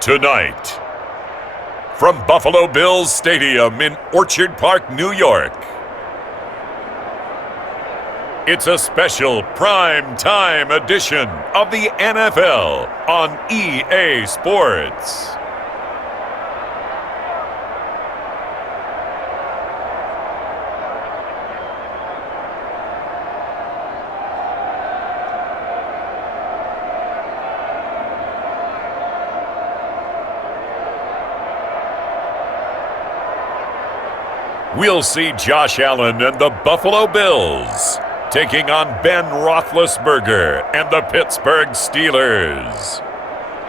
Tonight, from Buffalo Bills Stadium in Orchard Park, New York, it's a special prime time edition of the NFL on EA Sports. We'll see Josh Allen and the Buffalo Bills taking on Ben Roethlisberger and the Pittsburgh Steelers.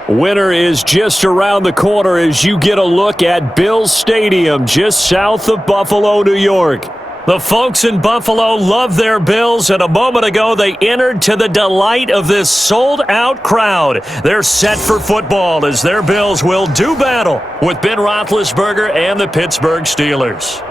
Winter is just around the corner as you get a look at Bills Stadium just south of Buffalo, New York. The folks in Buffalo love their Bills, and a moment ago they entered to the delight of this sold-out crowd. They're set for football as their Bills will do battle with Ben Roethlisberger and the Pittsburgh Steelers.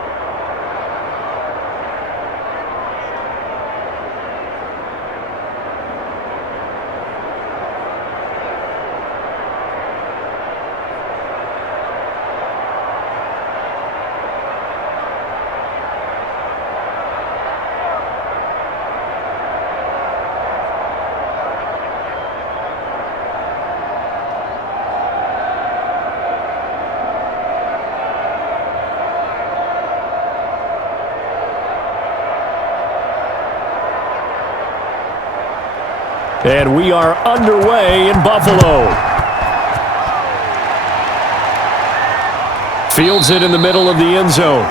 And we are underway in Buffalo. Fields it in the middle of the end zone.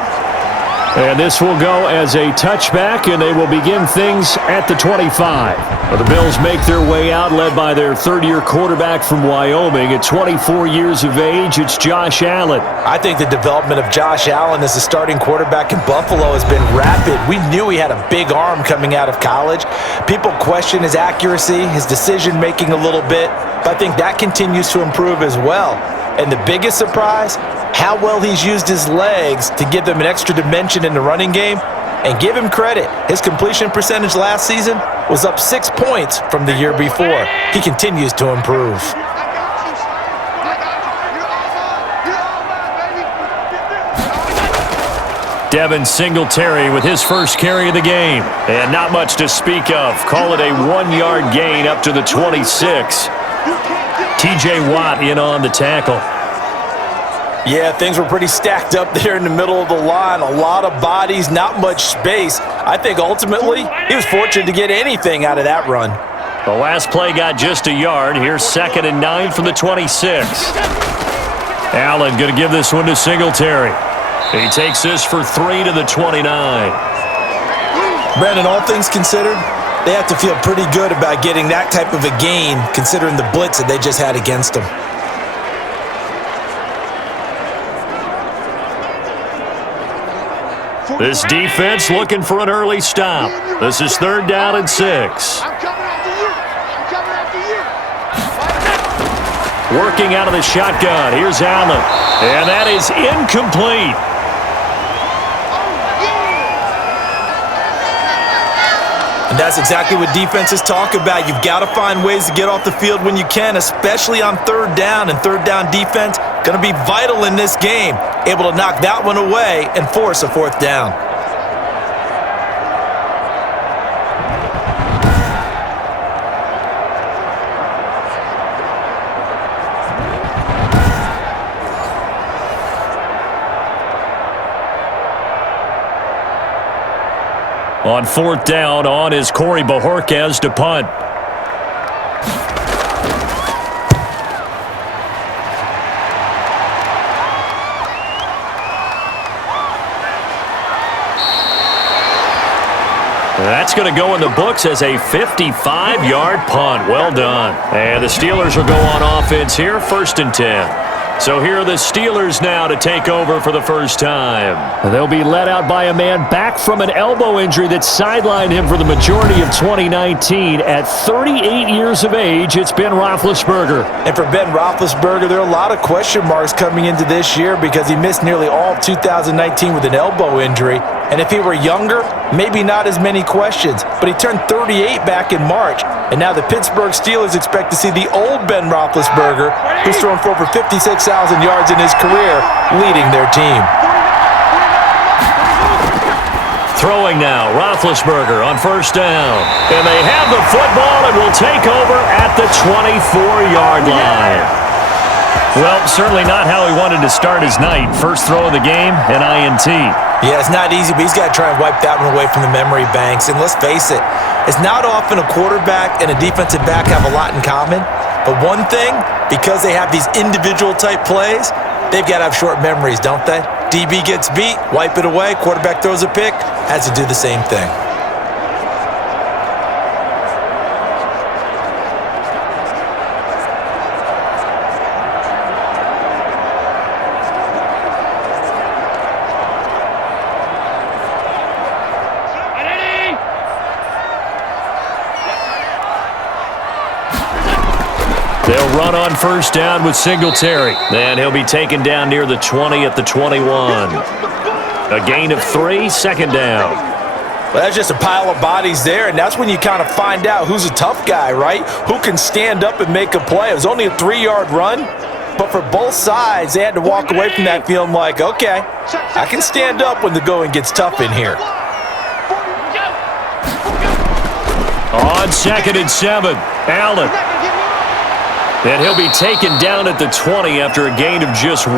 And this will go as a touchback, and they will begin things at the 25. The Bills make their way out, led by their third-year quarterback from Wyoming. At 24 years of age, it's Josh Allen. I think the development of Josh Allen as a starting quarterback in Buffalo has been rapid. We knew he had a big arm coming out of college. People question his accuracy, his decision-making a little bit, but I think that continues to improve as well. And the biggest surprise, how well he's used his legs to give them an extra dimension in the running game. And give him credit, his completion percentage last season was up 6 points from the year before. He continues to improve. Devin Singletary with his first carry of the game. And not much to speak of. Call it a 1-yard gain up to the 26. TJ Watt in on the tackle. Yeah, things were pretty stacked up there in the middle of the line. A lot of bodies, not much space. I think ultimately he was fortunate to get anything out of that run. The last play got just a yard. Here's 2nd and 9 from the 26. Allen going to give this one to Singletary. He takes this for 3 to the 29. Brandon, all things considered, they have to feel pretty good about getting that type of a gain considering the blitz that they just had against them. This defense looking for an early stop. This is 3rd down and 6. Working out of the shotgun. Here's Allen. And that is incomplete. And that's exactly what defenses talk about. You've got to find ways to get off the field when you can, especially on 3rd down. And 3rd down defense going to be vital in this game. Able to knock that one away and force a 4th down. On 4th down, on is Corey Bojorquez to punt. That's going to go in the books as a 55-yard punt. Well done. And the Steelers will go on offense here, 1st and 10. So here are the Steelers now to take over for the first time. They'll be led out by a man back from an elbow injury that sidelined him for the majority of 2019. At 38 years of age, it's Ben Roethlisberger. And for Ben Roethlisberger, there are a lot of question marks coming into this year because he missed nearly all of 2019 with an elbow injury. And if he were younger, maybe not as many questions. But he turned 38 back in March. And now the Pittsburgh Steelers expect to see the old Ben Roethlisberger, who's thrown for over 56,000 yards in his career, leading their team. Throwing now, Roethlisberger on first down. And they have the football and will take over at the 24-yard line. Well, certainly not how he wanted to start his night. First throw of the game, an INT. Yeah, it's not easy, but he's got to try and wipe that one away from the memory banks. And let's face it, it's not often a quarterback and a defensive back have a lot in common. But one thing, because they have these individual type plays, they've got to have short memories, don't they? DB gets beat, wipe it away, quarterback throws a pick, has to do the same thing. They'll run on first down with Singletary. And he'll be taken down near the 20 at the 21. A gain of 3, second down. Well, that's just a pile of bodies there, and that's when you kind of find out who's a tough guy, right? Who can stand up and make a play. It was only a 3-yard run, but for both sides, they had to walk away from that feeling like, okay, I can stand up when the going gets tough in here. On 2nd and 7, Allen. And he'll be taken down at the 20 after a gain of just 1.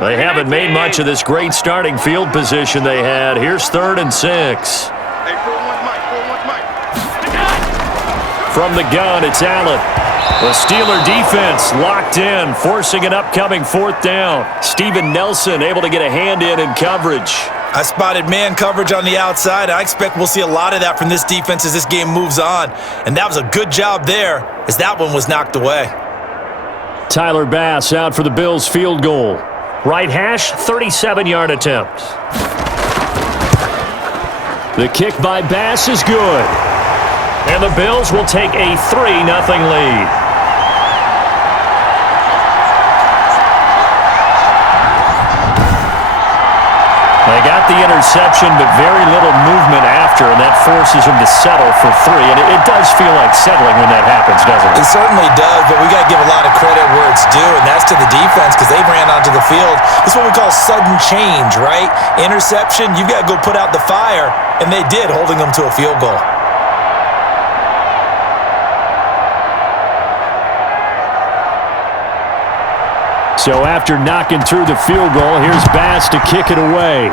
They haven't made much of this great starting field position they had. Here's 3rd and 6. From the gun, it's Allen. The Steeler defense locked in, forcing an upcoming 4th down. Steven Nelson able to get a hand in coverage. I spotted man coverage on the outside. I expect we'll see a lot of that from this defense as this game moves on. And that was a good job there as that one was knocked away. Tyler Bass out for the Bills field goal. Right hash, 37-yard attempt. The kick by Bass is good. And the Bills will take a 3-0 lead. They got the interception, but very little movement after, and that forces them to settle for 3. And it does feel like settling when that happens, doesn't it? It certainly does, but we got to give a lot of credit where it's due, and that's to the defense because they ran onto the field. This is what we call sudden change, right? Interception, you've got to go put out the fire, and they did, holding them to a field goal. So after knocking through the field goal, here's Bass to kick it away.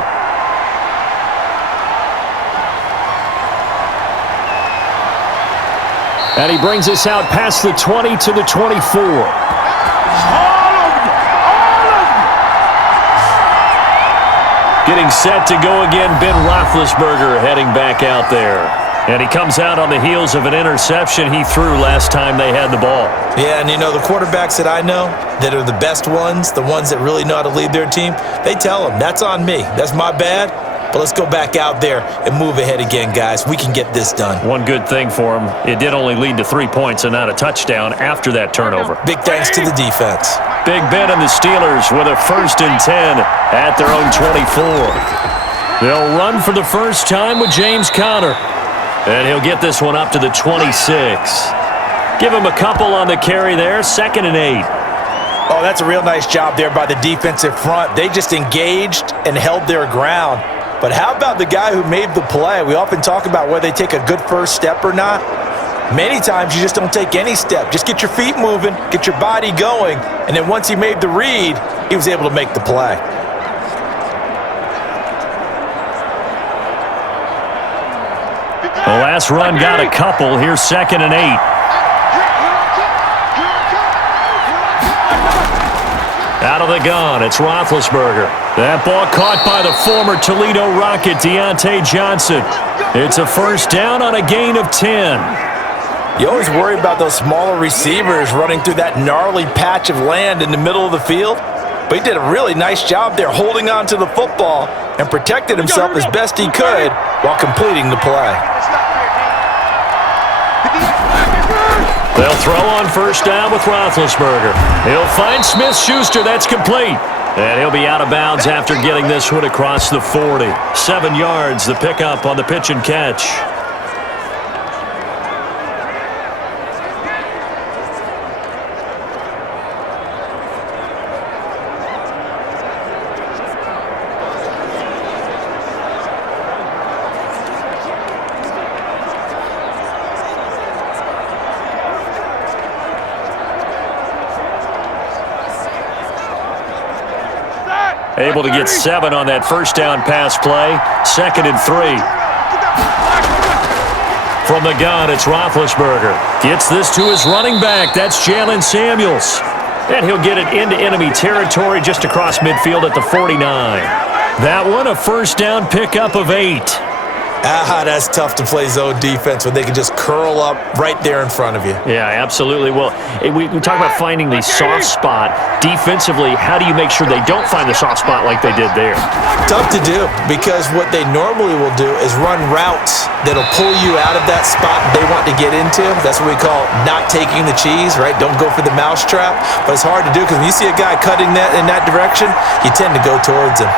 And he brings us out past the 20 to the 24. Getting set to go again, Ben Roethlisberger heading back out there. And he comes out on the heels of an interception he threw last time they had the ball. Yeah, and you know, the quarterbacks that I know that are the best ones, the ones that really know how to lead their team, they tell them, that's on me. That's my bad. But let's go back out there and move ahead again, guys. We can get this done. One good thing for him, it did only lead to 3 points and not a touchdown after that turnover. Big thanks to the defense. Big Ben and the Steelers with a 1st and 10 at their own 24. They'll run for the first time with James Conner. And he'll get this one up to the 26. Give him a couple on the carry there, 2nd and 8. Oh, that's a real nice job there by the defensive front. They just engaged and held their ground. But how about the guy who made the play? We often talk about whether they take a good first step or not. Many times you just don't take any step. Just get your feet moving, get your body going, and then once he made the read, he was able to make the play. The last run got a couple. Here's 2nd and 8. Out of the gun, it's Roethlisberger. That ball caught by the former Toledo Rocket, Deontay Johnson. It's a 1st down on a gain of 10. You always worry about those smaller receivers running through that gnarly patch of land in the middle of the field. but he did a really nice job there holding on to the football and protected himself as best he could while completing the play. They'll throw on first down with Roethlisberger. He'll find Smith-Schuster. That's complete. And he'll be out of bounds after getting this one across the 40. 7 yards, the pickup on the pitch and catch. Able to get 7 on that first down pass play. 2nd and 3. From the gun, it's Roethlisberger. Gets this to his running back. That's Jalen Samuels. And he'll get it into enemy territory just across midfield at the 49. That one, a first down pickup of 8. That's tough to play zone defense when they can just curl up right there in front of you. Yeah, absolutely. Well, we talk about finding the soft spot. Defensively, how do you make sure they don't find the soft spot like they did there? Tough to do because what they normally will do is run routes that'll pull you out of that spot they want to get into. That's what we call not taking the cheese, right? Don't go for the mousetrap. But it's hard to do because when you see a guy cutting that in that direction, you tend to go towards him.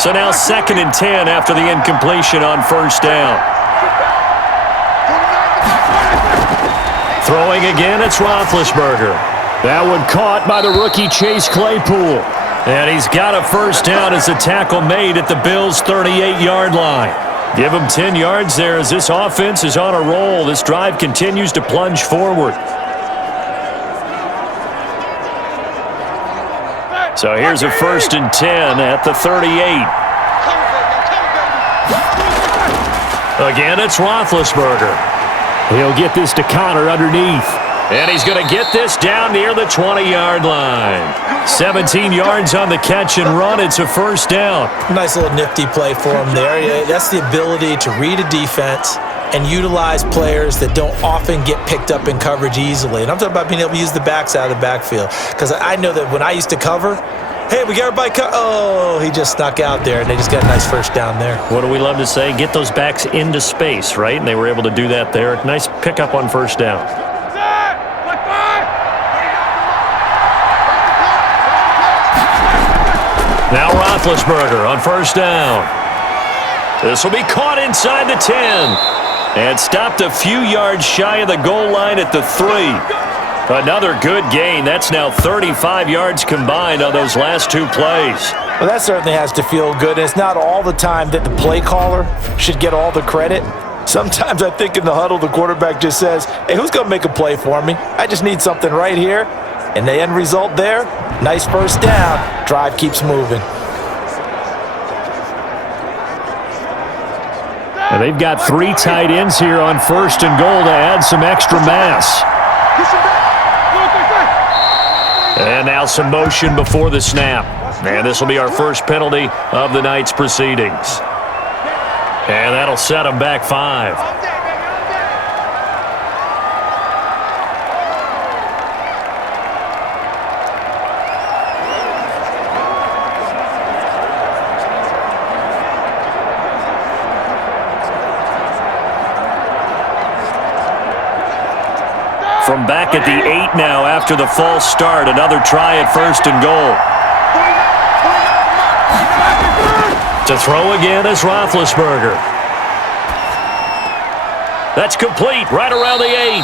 So now 2nd and 10 after the incompletion on first down. Throwing again, it's Roethlisberger. That one caught by the rookie Chase Claypool. And he's got a first down as a tackle made at the Bills' 38-yard line. Give him 10 yards there as this offense is on a roll. This drive continues to plunge forward. So here's a 1st and 10 at the 38. Again, it's Roethlisberger. He'll get this to Connor underneath. And he's going to get this down near the 20-yard line. 17 yards on the catch and run. It's a first down. Nice little nifty play for him there. Yeah, that's the ability to read a defense and utilize players that don't often get picked up in coverage easily. And I'm talking about being able to use the backs out of the backfield. Because I know that when I used to cover, hey, we got everybody oh, he just snuck out there, and they just got a nice first down there. What do we love to say? Get those backs into space, right? And they were able to do that there. Nice pickup on first down. Now Roethlisberger on first down. This will be caught inside the 10. And stopped a few yards shy of the goal line at the 3. Another good gain. That's now 35 yards combined on those last 2 plays. Well, that certainly has to feel good. And it's not all the time that the play caller should get all the credit. Sometimes I think in the huddle, the quarterback just says, hey, who's going to make a play for me? I just need something right here. And the end result there, nice first down. Drive keeps moving. And they've got 3 tight ends here on 1st and goal to add some extra mass. And now some motion before the snap. And this will be our first penalty of the night's proceedings. And that'll set them back 5. From back at the 8 now after the false start. Another try at 1st and goal. To throw again is Roethlisberger. That's complete right around the 8.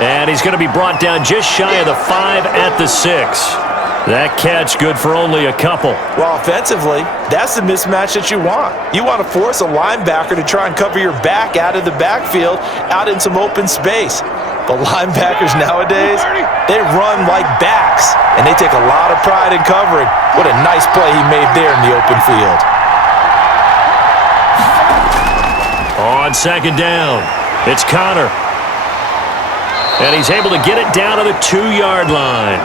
And he's going to be brought down just shy of the 5 at the 6. That catch good for only a couple. Well, offensively, that's the mismatch that you want. You want to force a linebacker to try and cover your back out of the backfield, out in some open space. But linebackers nowadays, they run like backs, and they take a lot of pride in covering. What a nice play he made there in the open field. On 2nd down, it's Connor. And he's able to get it down to the 2-yard line.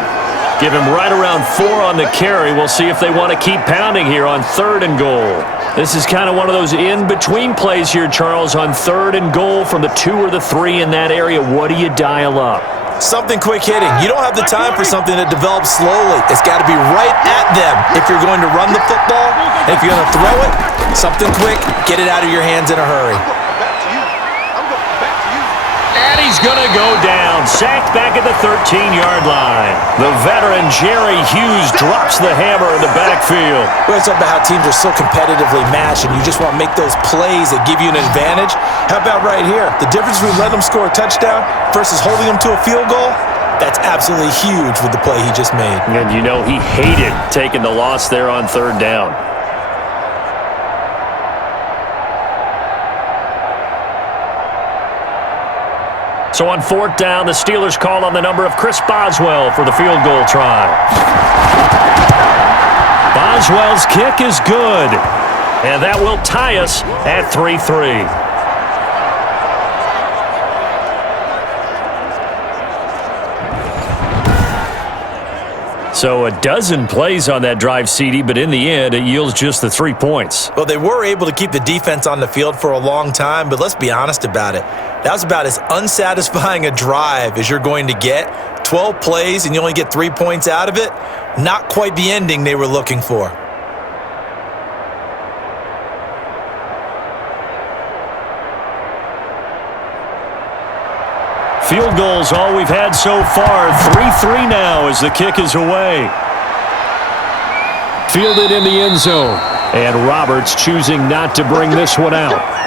Give him right around 4 on the carry. We'll see if they want to keep pounding here on 3rd and goal. This is kind of one of those in-between plays here, Charles, on 3rd and goal from the 2 or the 3 in that area. What do you dial up? Something quick hitting. You don't have the time for something that develops slowly. It's got to be right at them if you're going to run the football. And if you're going to throw it, something quick, get it out of your hands in a hurry. And he's going to go down. Sacked back at the 13-yard line. The veteran Jerry Hughes drops the hammer in the backfield. We're talking about how teams are so competitively matched, and you just want to make those plays that give you an advantage. How about right here? The difference between letting them score a touchdown versus holding them to a field goal, that's absolutely huge with the play he just made. And you know he hated taking the loss there on 3rd down. So on 4th down, the Steelers call on the number of Chris Boswell for the field goal try. Boswell's kick is good. And that will tie us at 3-3. So a dozen plays on that drive, CD, but in the end, it yields just the 3 points. Well, they were able to keep the defense on the field for a long time, but let's be honest about it. That was about as unsatisfying a drive as you're going to get. 12 plays and you only get 3 points out of it. Not quite the ending they were looking for. Field goals all we've had so far. 3-3 now as the kick is away. Fielded in the end zone. And Roberts choosing not to bring this one out.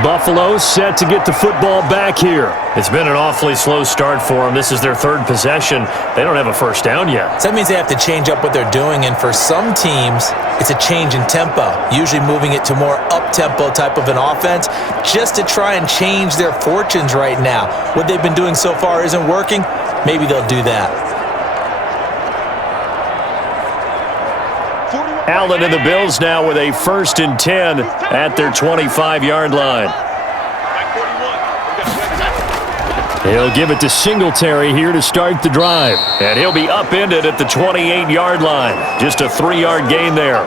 Buffalo set to get the football back here. It's been an awfully slow start for them. This is their 3rd possession. They don't have a first down yet. So that means they have to change up what they're doing, and for some teams, it's a change in tempo, usually moving it to more up-tempo type of an offense just to try and change their fortunes right now. What they've been doing so far isn't working. Maybe they'll do that. Allen and the Bills now with a 1st and 10 at their 25-yard line. He'll give it to Singletary here to start the drive. And he'll be upended at the 28-yard line. Just a 3-yard gain there.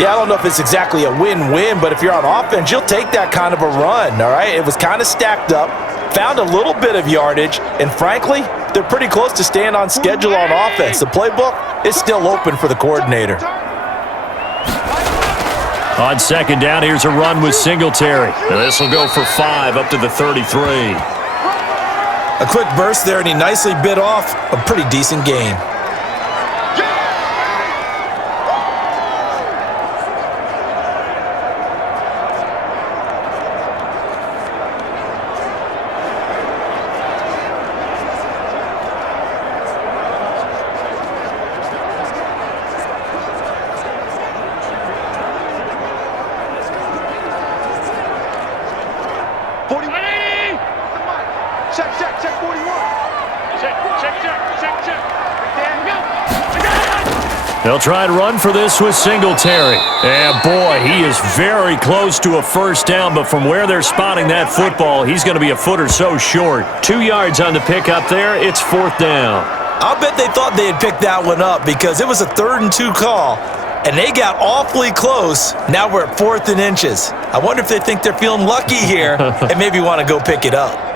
Yeah, I don't know if it's exactly a win-win, but if you're on offense, you'll take that kind of a run, all right? It was kind of stacked up, found a little bit of yardage, and frankly, they're pretty close to staying on schedule on offense. The playbook is still open for the coordinator. On 2nd down, here's a run with Singletary. This will go for 5 up to the 33. A quick burst there, and he nicely bit off a pretty decent gain. They'll try and run for this with Singletary. And boy, he is very close to a first down, but from where they're spotting that football, he's going to be a foot or so short. 2 yards on the pickup there. It's 4th down. I'll bet they thought they had picked that one up because it was a 3rd and 2 call, and they got awfully close. Now we're at 4th and inches. I wonder if they think they're feeling lucky here and maybe want to go pick it up.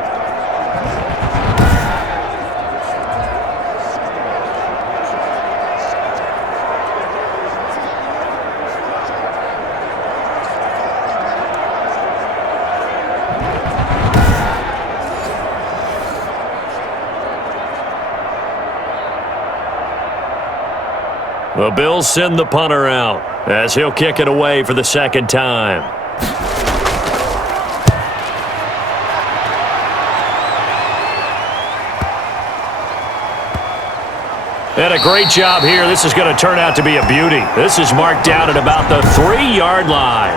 The Bills send the punter out as he'll kick it away for the 2nd time. And a great job here. This is going to turn out to be a beauty. This is marked down at about the 3-yard line.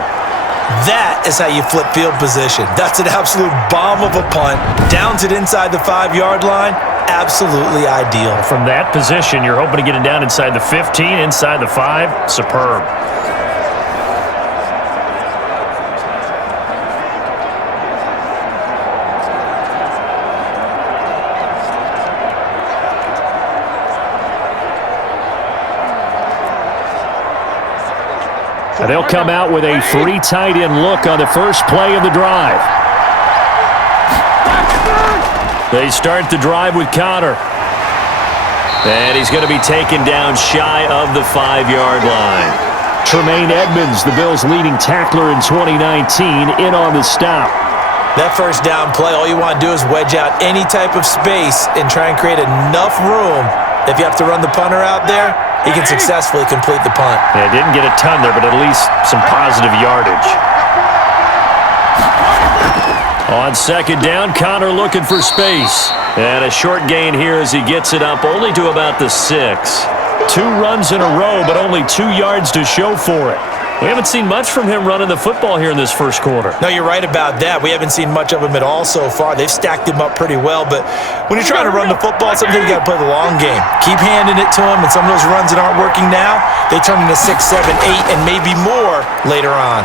That is how you flip field position. That's an absolute bomb of a punt. Downs it inside the 5-yard line. Absolutely ideal. From that position, you're hoping to get it down inside the 15, inside the 5. Superb. And they'll come out with a 3 tight end look on the first play of the drive. They start the drive with Connor. And he's going to be taken down shy of the 5-yard line. Tremaine Edmonds, the Bills' leading tackler in 2019, in on the stop. That first down play, all you want to do is wedge out any type of space and try and create enough room. If you have to run the punter out there, he can successfully complete the punt. Yeah, didn't get a ton there, but at least some positive yardage. On second down, Connor looking for space. And a short gain here as he gets it up only to about the 6. 2 runs in a row, but only 2 yards to show for it. We haven't seen much from him running the football here in this first quarter. No, you're right about that. We haven't seen much of him at all so far. They've stacked him up pretty well, but when you're trying to run the football, sometimes you got to play the long game. Keep handing it to him, and some of those runs that aren't working now, they turn into 6, 7, 8, and maybe more later on.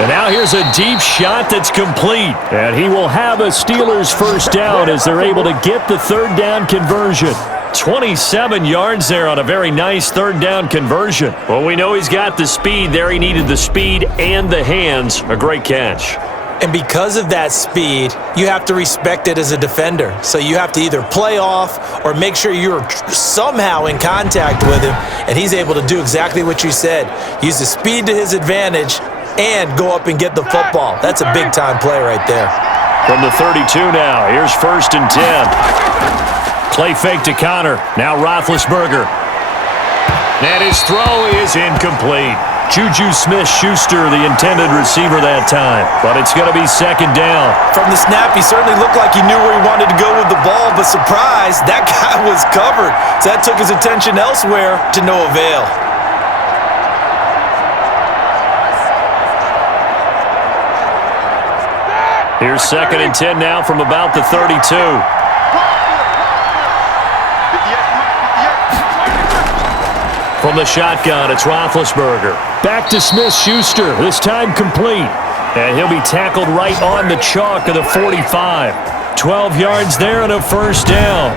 And now here's a deep shot that's complete. And he will have a Steelers first down as they're able to get the third down conversion. 27 yards there on a very nice third down conversion. Well, we know he's got the speed there. He needed the speed and the hands. A great catch. And because of that speed, you have to respect it as a defender. So you have to either play off or make sure you're somehow in contact with him. And he's able to do exactly what you said. Use the speed to his advantage and go up and get the football. That's a big-time play right there. From the 32 now, here's 1st and 10. Play fake to Connor. Now Roethlisberger. And his throw is incomplete. Juju Smith-Schuster, the intended receiver that time. But it's going to be second down. From the snap, he certainly looked like he knew where he wanted to go with the ball, but surprise, that guy was covered. So that took his attention elsewhere to no avail. Here's 2nd and 10 now from about the 32. From the shotgun, it's Roethlisberger. Back to Smith-Schuster, this time complete. And he'll be tackled right on the chalk of the 45. 12 yards there and a first down.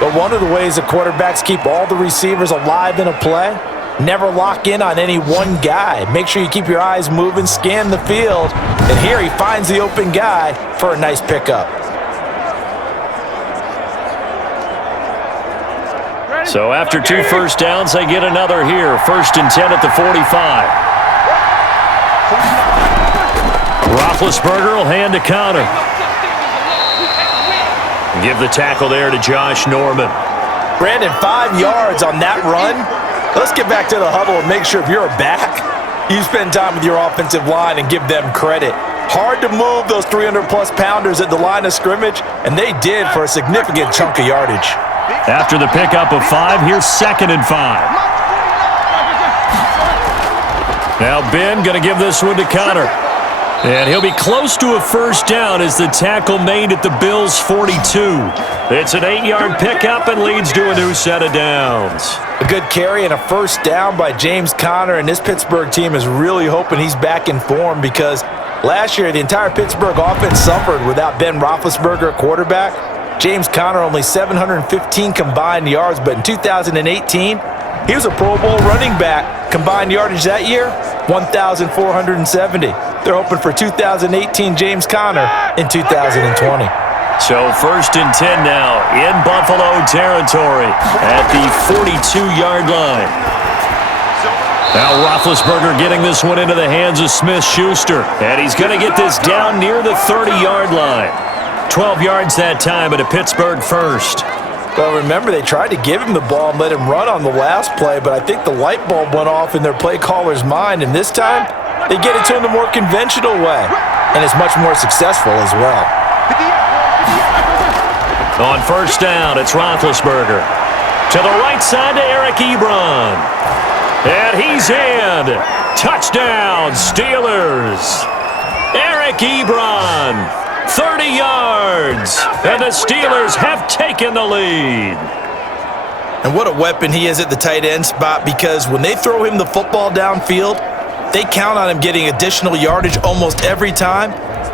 But one of the ways the quarterbacks keep all the receivers alive in a play, never lock in on any one guy. Make sure you keep your eyes moving, scan the field. And here he finds the open guy for a nice pickup. So after 2 first downs, they get another here. 1st and 10 at the 45. Roethlisberger will hand to Connor. Give the tackle there to Josh Norman. Brandon, 5 yards on that run. Let's get back to the huddle and make sure if you're a back, you spend time with your offensive line and give them credit. Hard to move those 300-plus pounders at the line of scrimmage, and they did for a significant chunk of yardage. After the pickup of 5, here's 2nd and 5. Now Ben going to give this one to Connor. And he'll be close to a first down as the tackle made at the Bills' 42. It's an 8-yard pickup and leads to a new set of downs. A good carry and a first down by James Conner, and this Pittsburgh team is really hoping he's back in form because last year the entire Pittsburgh offense suffered without Ben Roethlisberger, quarterback. James Conner only 715 combined yards, but in 2018, he was a Pro Bowl running back. Combined yardage that year, 1,470. They're hoping for 2018 James Conner in 2020. So 1st and 10 now in Buffalo territory at the 42-yard line. Now Roethlisberger getting this one into the hands of Smith-Schuster. And he's going to get this down near the 30-yard line. 12 yards that time at a Pittsburgh first. Well, remember, they tried to give him the ball and let him run on the last play, but I think the light bulb went off in their play caller's mind, and this time they get it to him the more conventional way, and it's much more successful as well. On first down, it's Roethlisberger. To the right side to Eric Ebron. And he's in. Touchdown, Steelers. Eric Ebron. 30 yards, and the Steelers have taken the lead. And what a weapon he is at the tight end spot, because when they throw him the football downfield, they count on him getting additional yardage almost every time,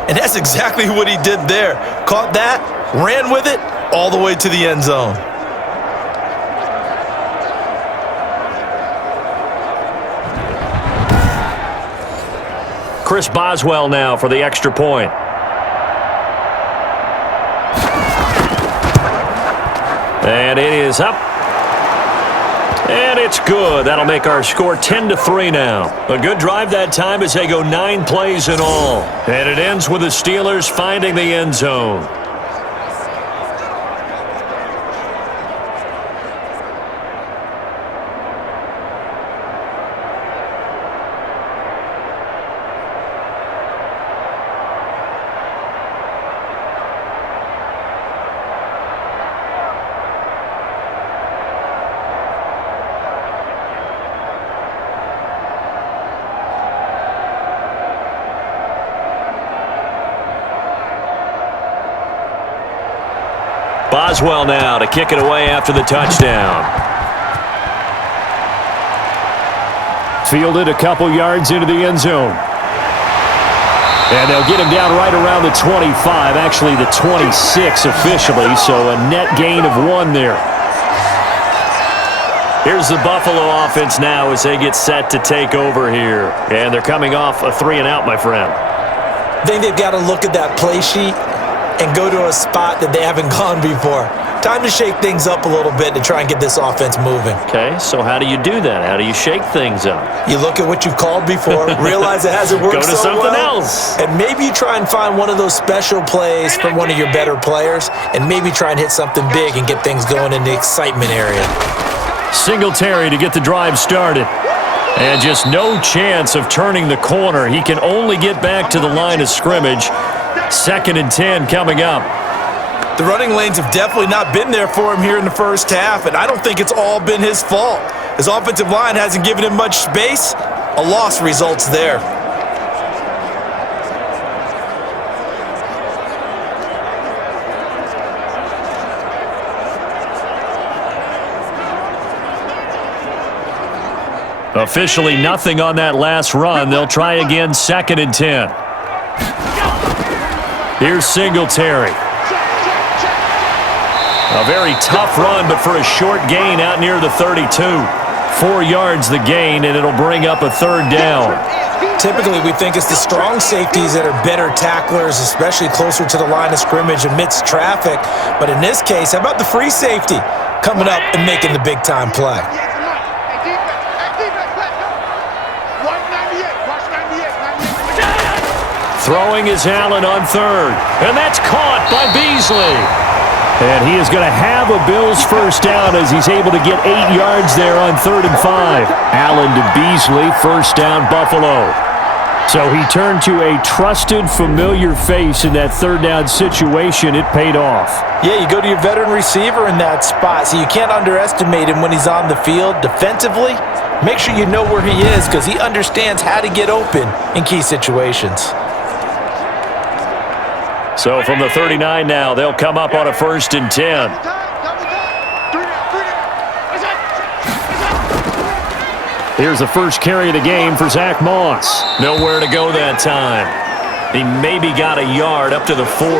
and that's exactly what he did there. Caught that, ran with it, all the way to the end zone. Chris Boswell now for the extra point. And it is up. And it's good. That'll make our score 10-3 now. A good drive that time as they go 9 plays in all. And it ends with the Steelers finding the end zone. Boswell now to kick it away after the touchdown. Fielded a couple yards into the end zone. And they'll get him down right around the 25, actually the 26 officially, so a net gain of 1 there. Here's the Buffalo offense now as they get set to take over here. And they're coming off a 3-and-out, my friend. I think they've got to look at that play sheet and go to a spot that they haven't gone before. Time to shake things up a little bit to try and get this offense moving. Okay, so how do you do that? How do you shake things up? You look at what you've called before, realize it hasn't worked so well. Go to something else. And maybe you try and find one of those special plays from one of your better players, and maybe try and hit something big and get things going in the excitement area. Singletary to get the drive started. And just no chance of turning the corner. He can only get back to the line of scrimmage. 2nd and 10 coming up. The running lanes have definitely not been there for him here in the first half, and I don't think it's all been his fault. His offensive line hasn't given him much space. A loss results there. Officially nothing on that last run. They'll try again 2nd and 10. Here's Singletary. A very tough run, but for a short gain out near the 32. 4 yards the gain, and it'll bring up a 3rd down. Typically, we think it's the strong safeties that are better tacklers, especially closer to the line of scrimmage amidst traffic. But in this case, how about the free safety coming up and making the big-time play? Throwing is Allen on 3rd, and that's caught by Beasley. And he is going to have a Bills first down as he's able to get 8 yards there on 3rd and 5. Allen to Beasley, first down Buffalo. So he turned to a trusted, familiar face in that 3rd down situation. It paid off. Yeah, you go to your veteran receiver in that spot, so you can't underestimate him when he's on the field. Defensively, make sure you know where he is because he understands how to get open in key situations. So from the 39 now, they'll come up on a 1st and 10. Here's the first carry of the game for Zach Moss. Nowhere to go that time. He maybe got a yard up to the 40.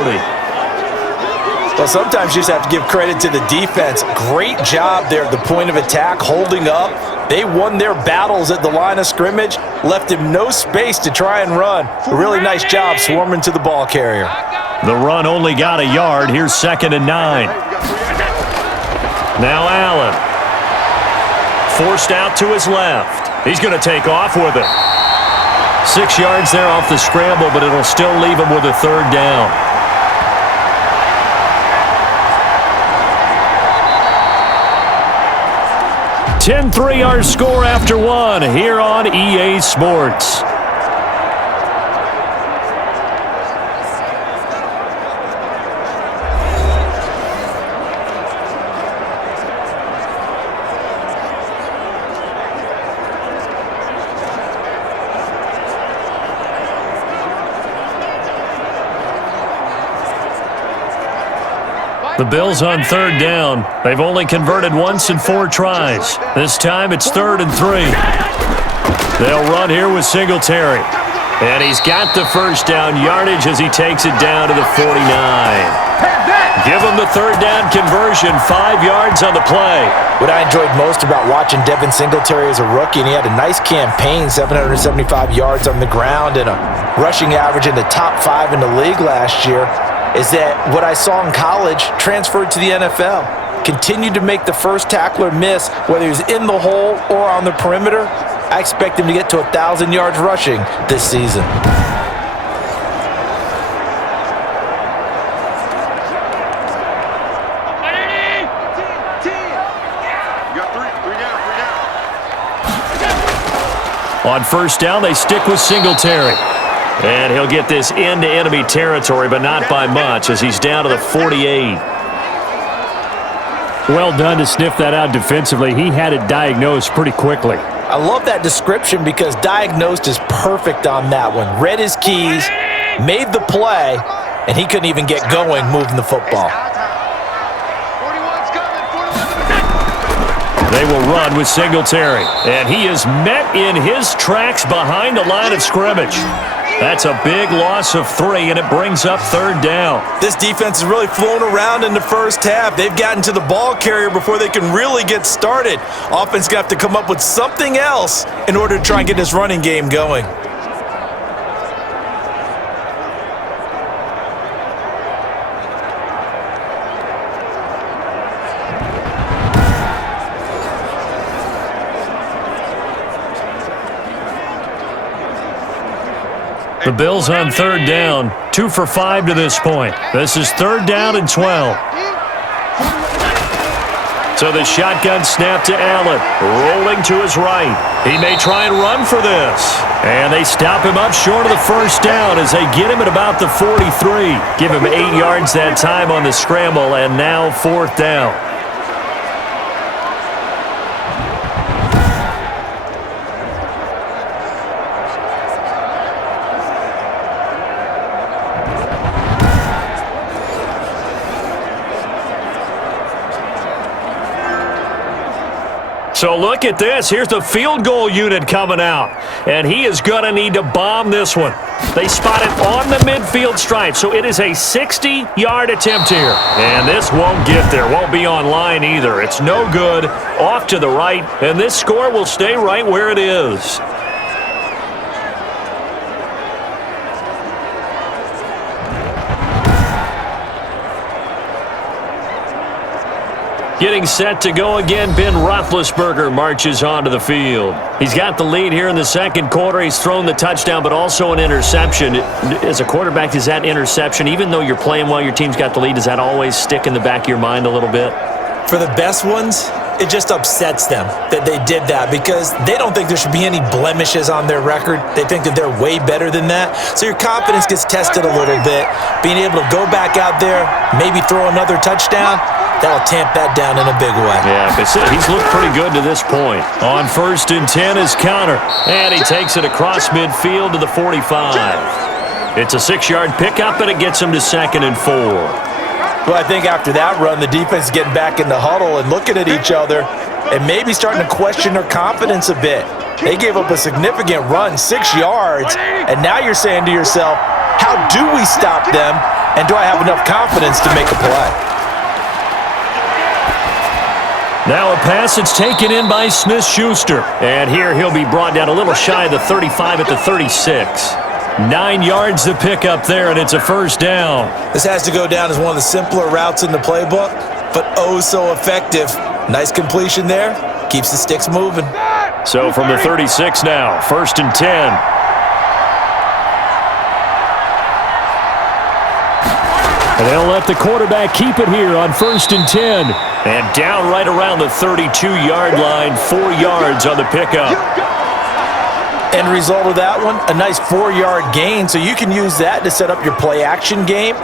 Well, sometimes you just have to give credit to the defense. Great job there at the point of attack, holding up. They won their battles at the line of scrimmage, left him no space to try and run. A really nice job swarming to the ball carrier. The run only got a yard. Here's 2nd and 9. Now Allen. Forced out to his left. He's going to take off with it. 6 yards there off the scramble, but it'll still leave him with a 3rd down. (10-3) our score after 1 here on EA Sports. The Bills on 3rd down. They've only converted once in 4 tries. This time it's 3rd and 3. They'll run here with Singletary. And he's got the first down yardage as he takes it down to the 49. Give him the third down conversion, 5 yards on the play. What I enjoyed most about watching Devin Singletary as a rookie, and he had a nice campaign, 775 yards on the ground and a rushing average in the top 5 in the league last year, is that what I saw in college transferred to the NFL. Continued to make the first tackler miss, whether he's in the hole or on the perimeter. I expect him to get to 1,000 yards rushing this season. On first down, they stick with Singletary. And he'll get this into enemy territory, but not by much, as he's down to the 48. Well done to sniff that out defensively. He had it diagnosed pretty quickly. I love that description because diagnosed is perfect on that one. Read his keys, made the play, and he couldn't even get going moving the football. They will run with Singletary, and he is met in his tracks behind the line of scrimmage. That's a big loss of 3, and it brings up third down. This defense has really flown around in the first half. They've gotten to the ball carrier before they can really get started. Offense got to come up with something else in order to try and get this running game going. The Bills on third down, 2 for 5 to this point. This is third down and 12. So the shotgun snap to Allen, rolling to his right. He may try and run for this. And they stop him up short of the first down as they get him at about the 43. Give him 8 yards that time on the scramble, and now fourth down. So look at this. Here's the field goal unit coming out. And he is going to need to bomb this one. They spot it on the midfield stripe. So it is a 60-yard attempt here. And this won't get there. Won't be on line either. It's no good. Off to the right. And this score will stay right where it is. Getting set to go again, Ben Roethlisberger marches onto the field. He's got the lead here in the second quarter. He's thrown the touchdown, but also an interception. As a quarterback, is that interception, even though you're playing while your team's got the lead, does that always stick in the back of your mind a little bit? For the best ones, it just upsets them that they did that because they don't think there should be any blemishes on their record. They think that they're way better than that. So your confidence gets tested a little bit. Being able to go back out there, maybe throw another touchdown, that'll tamp that down in a big way. Yeah, but he's looked pretty good to this point. On first and 10 is Connor, and he takes it across midfield to the 45. It's a 6-yard pickup, and it gets him to second and 4. Well, I think after that run, the defense is getting back in the huddle and looking at each other and maybe starting to question their confidence a bit. They gave up a significant run, 6 yards, and now you're saying to yourself, how do we stop them, and do I have enough confidence to make a play? Now a pass that's taken in by Smith-Schuster. And here he'll be brought down a little shy of the 35 at the 36. 9 yards to pick up there, and it's a first down. This has to go down as one of the simpler routes in the playbook, but oh so effective. Nice completion there. Keeps the sticks moving. So from the 36 now, first and 10. And they'll let the quarterback keep it here on first and 10. And down right around the 32-yard line, 4 yards on the pickup. End result of that one, a nice 4-yard gain, so you can use that to set up your play-action game,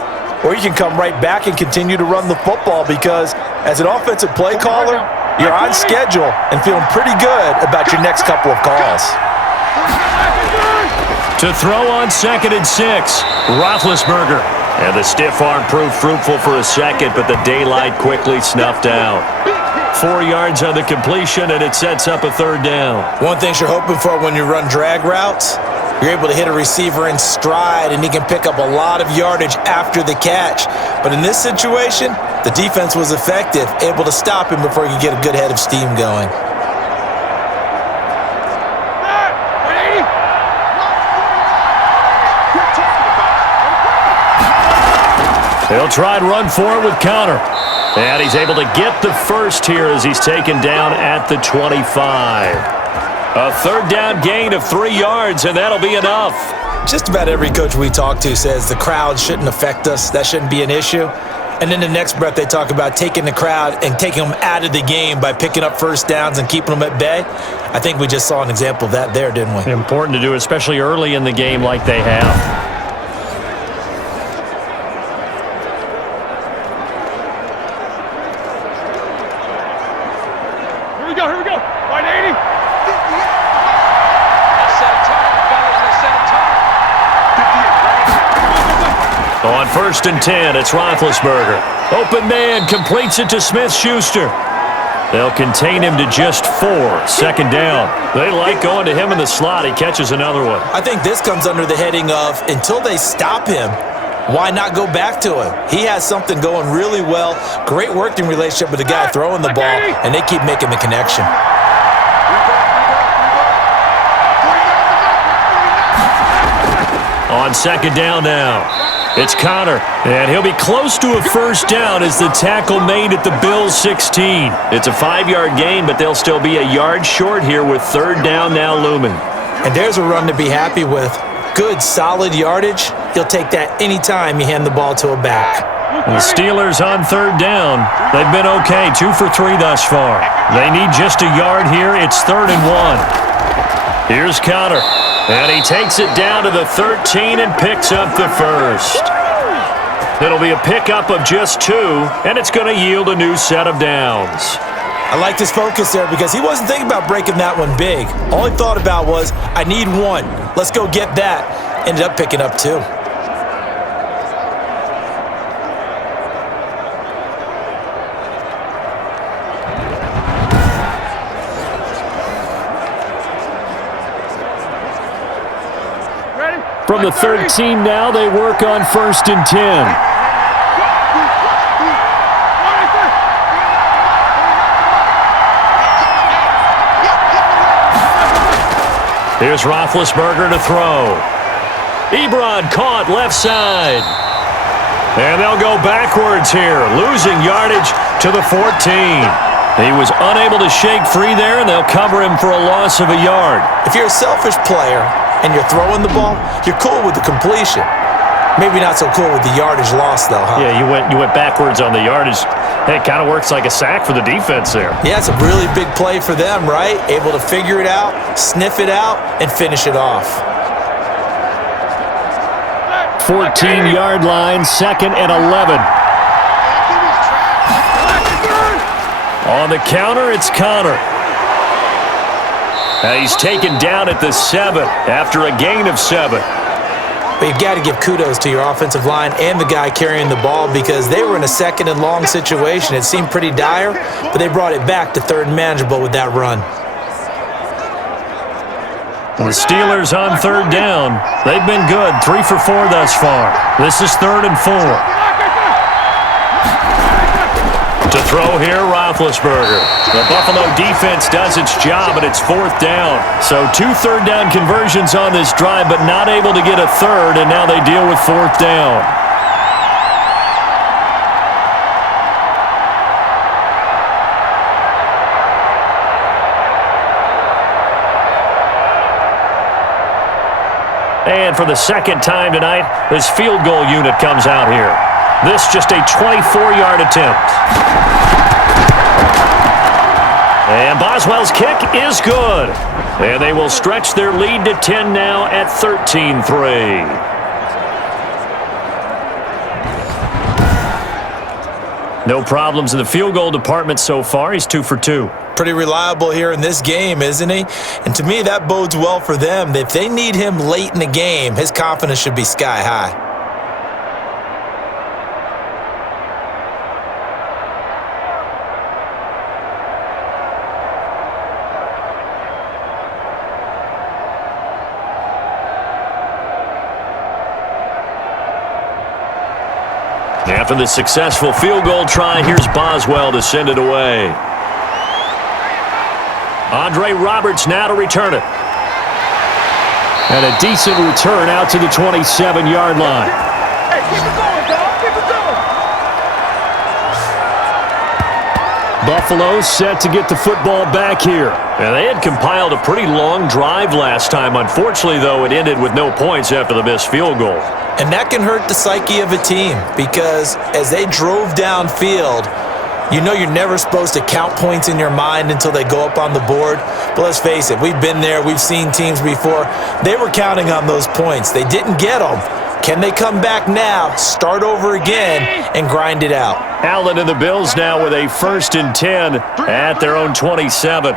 or you can come right back and continue to run the football because as an offensive play caller, you're on schedule and feeling pretty good about your next couple of calls. To throw on second and 6, Roethlisberger. And the stiff arm proved fruitful for a second, but the daylight quickly snuffed out. 4 yards on the completion, and it sets up a third down. One thing you're hoping for when you run drag routes, You're able to hit a receiver in stride, and he can pick up a lot of yardage after the catch. But in this situation, the defense was effective, able to stop him before he could get a good head of steam going. He'll try and run for it with Connor. And he's able to get the first here as he's taken down at the 25. A third down gain of 3 yards, and that'll be enough. Just about every coach we talk to says the crowd shouldn't affect us. That shouldn't be an issue. And then the next breath they talk about taking the crowd and taking them out of the game by picking up first downs and keeping them at bay. I think we just saw an example of that there, didn't we? Important to do, especially early in the game like they have. Here we go. 180. On 1st and 10, it's Roethlisberger. Open man completes it to Smith-Schuster. They'll contain him to just 4. 2nd down. They like going to him in the slot. He catches another one. I think this comes under the heading of until they stop him, why not go back to him? He has something going really well. Great working relationship with the guy throwing the ball, and they keep making the connection. On 2nd down now, it's Connor, and he'll be close to a first down as the tackle made at the Bills' 16. It's a 5-yard gain, but they'll still be a yard short here with 3rd down now looming. And there's a run to be happy with. Good, solid yardage. He'll take that anytime you hand the ball to a back. The Steelers on 3rd down. They've been okay, 2 for 3 thus far. They need just a yard here. It's 3rd and 1. Here's Connor. And he takes it down to the 13 and picks up the first. It'll be a pickup of just 2, and it's going to yield a new set of downs. I liked his focus there because he wasn't thinking about breaking that one big. All he thought about was, I need 1. Let's go get that. Ended up picking up 2. From the 13 now, they work on 1st and 10. Here's Roethlisberger to throw. Ebron caught left side. And they'll go backwards here, losing yardage to the 14. He was unable to shake free there, and they'll cover him for a loss of a yard. If you're a selfish player and you're throwing the ball, you're cool with the completion. Maybe not so cool with the yardage loss, though, huh? Yeah, you went backwards on the yardage. Hey, it kind of works like a sack for the defense there. Yeah, it's a really big play for them, right? Able to figure it out, sniff it out, and finish it off. 14-yard line, 2nd and 11. On the counter, it's Connor. He's taken down at the 7 after a gain of 7. But you've got to give kudos to your offensive line and the guy carrying the ball because they were in a 2nd and long situation. It seemed pretty dire, but they brought it back to 3rd and manageable with that run. The Steelers on 3rd down. They've been good, 3 for 4 thus far. This is 3rd and 4. To throw here, Roethlisberger. The Buffalo defense does its job, and it's 4th down. So 2 third down conversions on this drive, but not able to get a 3rd, and now they deal with 4th down. And for the 2nd time tonight, this field goal unit comes out here. This just a 24-yard attempt. And Boswell's kick is good. And they will stretch their lead to 10 now at 13-3. No problems in the field goal department so far. He's 2 for 2. Pretty reliable here in this game, isn't he? And to me, that bodes well for them. If they need him late in the game, his confidence should be sky high. After the successful field goal try, here's Boswell to send it away. Andre Roberts now to return it. And a decent return out to the 27-yard line. Hey, keep it going, dog. Keep it going. Buffalo set to get the football back here. And they had compiled a pretty long drive last time. Unfortunately, though, it ended with no points after the missed field goal. And that can hurt the psyche of a team because as they drove downfield, you know you're never supposed to count points in your mind until they go up on the board. But let's face it, we've been there. We've seen teams before. They were counting on those points. They didn't get them. Can they come back now, start over again, and grind it out? Allen and the Bills now with a 1st and 10 at their own 27.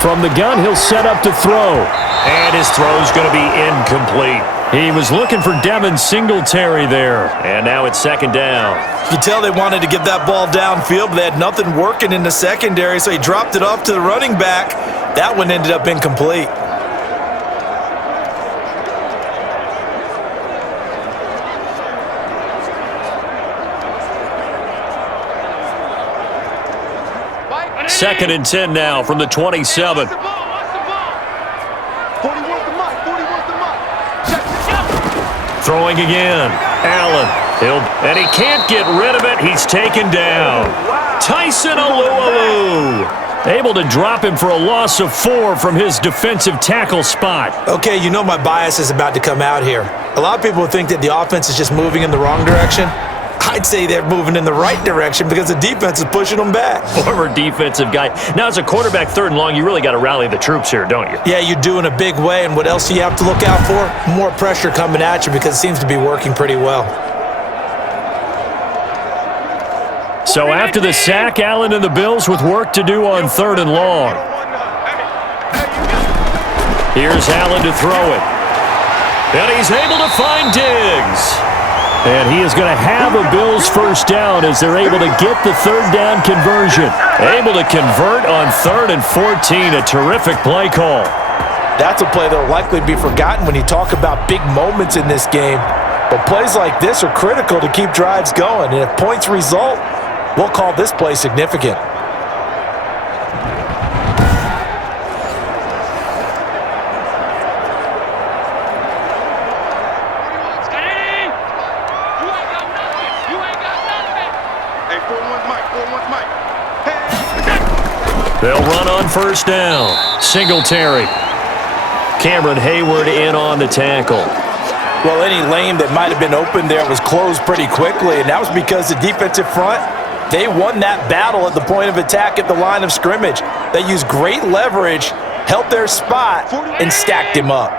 From the gun, he'll set up to throw. And his throw's going to be incomplete. He was looking for Devin Singletary there. And now it's 2nd down. You can tell they wanted to get that ball downfield, but they had nothing working in the secondary, so he dropped it off to the running back. That one ended up incomplete. Second and 10 now from the 27. Throwing again. Allen. And he can't get rid of it. He's taken down. Tyson Alualu. Able to drop him for a loss of 4 from his defensive tackle spot. Okay, you know my bias is about to come out here. A lot of people think that the offense is just moving in the wrong direction. I'd say they're moving in the right direction because the defense is pushing them back. Former defensive guy. Now, as a quarterback 3rd and long, you really got to rally the troops here, don't you? Yeah, you do in a big way. And what else do you have to look out for? More pressure coming at you because it seems to be working pretty well. So after the sack, Allen and the Bills with work to do on 3rd and long. Here's Allen to throw it. And he's able to find Diggs. And he is going to have a Bills 1st down as they're able to get the 3rd down conversion. Able to convert on 3rd and 14. A terrific play call. That's a play that will likely be forgotten when you talk about big moments in this game. But plays like this are critical to keep drives going. And if points result, we'll call this play significant. They'll run on 1st down. Singletary. Cameron Hayward in on the tackle. Well, any lane that might have been open there was closed pretty quickly, and that was because the defensive front, they won that battle at the point of attack at the line of scrimmage. They used great leverage, held their spot, and stacked him up.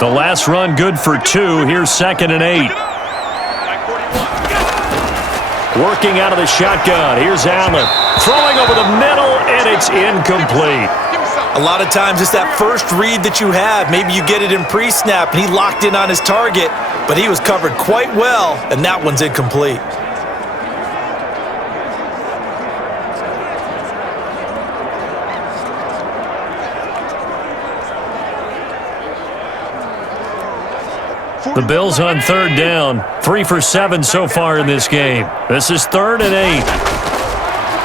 The last run good for 2. Here's 2nd and 8. Working out of the shotgun. Here's Allen. Throwing over the middle, and it's incomplete. A lot of times it's that first read that you have. Maybe you get it in pre-snap, and he locked in on his target, but he was covered quite well, and that one's incomplete. The Bills on 3rd down. 3 for 7 so far in this game. This is 3rd and 8.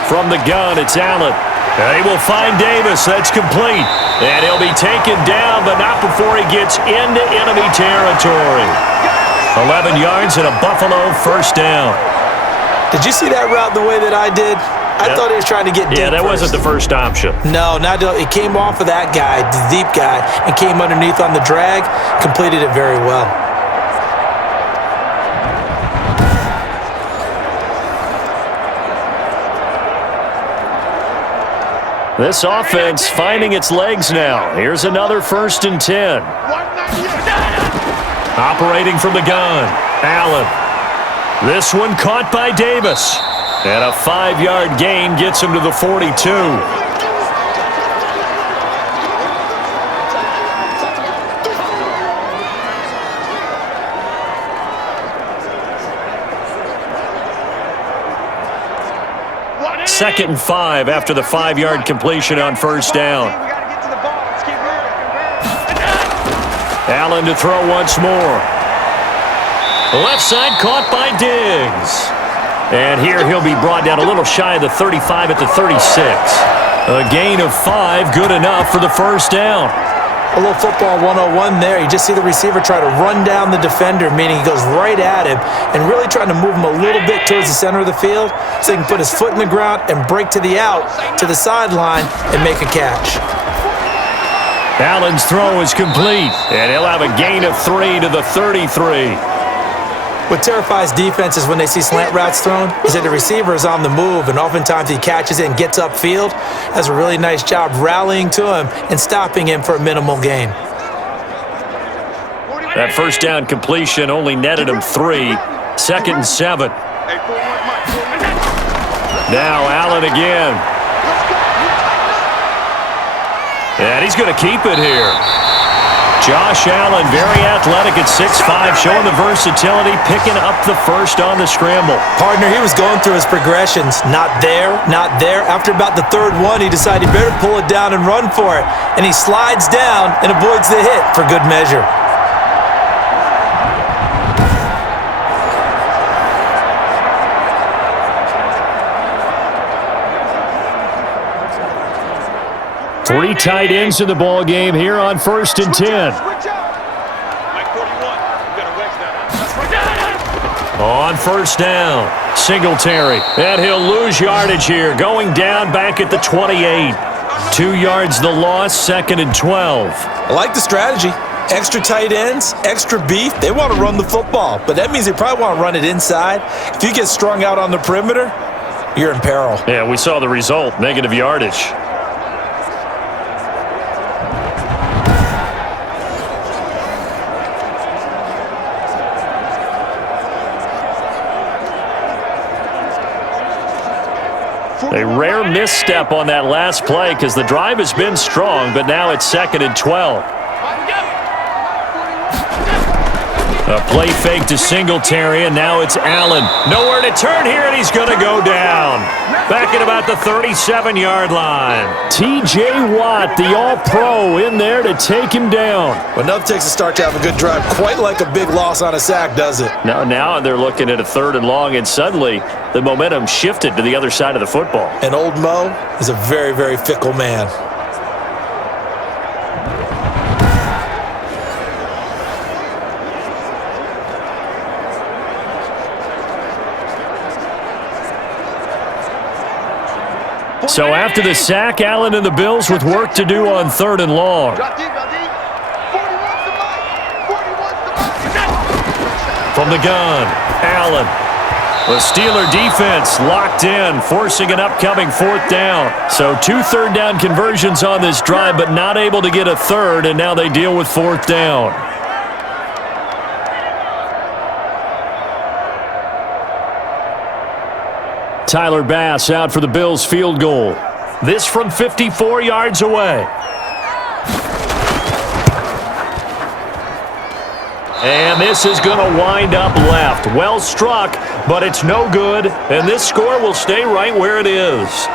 From the gun, it's Allen. They will find Davis. That's complete. And he'll be taken down, but not before he gets into enemy territory. 11 yards and a Buffalo 1st down. Did you see that route the way that I did? I thought he was trying to get deep. Yeah, that wasn't the first option. No, it came off of that guy, the deep guy, and came underneath on the drag. Completed it very well. This offense finding its legs now. Here's another 1st and 10. Operating from the gun, Allen. This one caught by Davis. And a 5-yard gain gets him to the 42. Second and 5 after the 5-yard completion on 1st down. Allen to throw once more. Left side caught by Diggs. And here he'll be brought down a little shy of the 35 at the 36. A gain of 5, good enough for the first down. A little football 101 there. You just see the receiver try to run down the defender, meaning he goes right at him and really trying to move him a little bit towards the center of the field so he can put his foot in the ground and break to the out, to the sideline, and make a catch. Allen's throw is complete, and he'll have a gain of 3 to the 33. What terrifies defenses when they see slant routes thrown is that the receiver is on the move, and oftentimes he catches it and gets upfield. Does a really nice job rallying to him and stopping him for a minimal gain. That first down completion only netted him 3. 2nd and 7. Now Allen again. And he's going to keep it here. Josh Allen, very athletic at 6'5", showing the versatility, picking up the first on the scramble. Partner, he was going through his progressions. Not there, not there. After about the third one, he decided he better pull it down and run for it. And he slides down and avoids the hit for good measure. Three tight ends in the ball game here on 1st and 10. On 1st down, Singletary. And he'll lose yardage here, going down back at the 28. 2 yards the loss, 2nd and 12. I like the strategy. Extra tight ends, extra beef. They want to run the football, but that means they probably want to run it inside. If you get strung out on the perimeter, you're in peril. Yeah, we saw the result, negative yardage. A rare misstep on that last play because the drive has been strong, but now it's 2nd and 12. A play fake to Singletary, and now it's Allen. Nowhere to turn here, and he's going to go down. Back at about the 37-yard line. T.J. Watt, the All-Pro, in there to take him down. Well, enough takes a start to have a good drive. Quite like a big loss on a sack, does it? Now they're looking at a 3rd and long, and suddenly the momentum shifted to the other side of the football. And old Mo is a very, very fickle man. So after the sack, Allen and the Bills with work to do on 3rd and long. From the gun, Allen. The Steeler defense locked in, forcing an upcoming 4th down. So 2 3rd down conversions on this drive, but not able to get a 3rd, and now they deal with 4th down. Tyler Bass out for the Bills field goal. This from 54 yards away. And this is going to wind up left. Well struck, but it's no good. And this score will stay right where it is.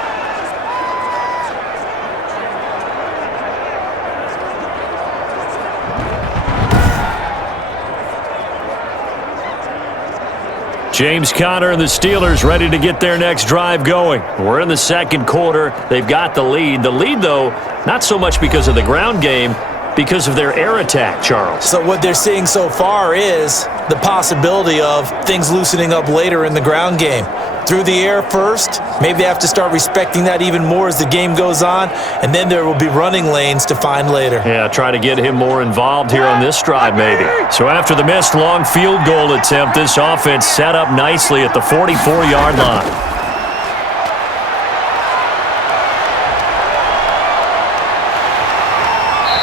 James Conner and the Steelers ready to get their next drive going. We're in the 2nd quarter. They've got the lead. The lead, though, not so much because of the ground game, because of their air attack, Charles. So what they're seeing so far is the possibility of things loosening up later in the ground game. Through the air first, maybe they have to start respecting that even more as the game goes on, and then there will be running lanes to find later. Yeah, try to get him more involved here on this drive maybe. So after the missed long field goal attempt, this offense set up nicely at the 44-yard line.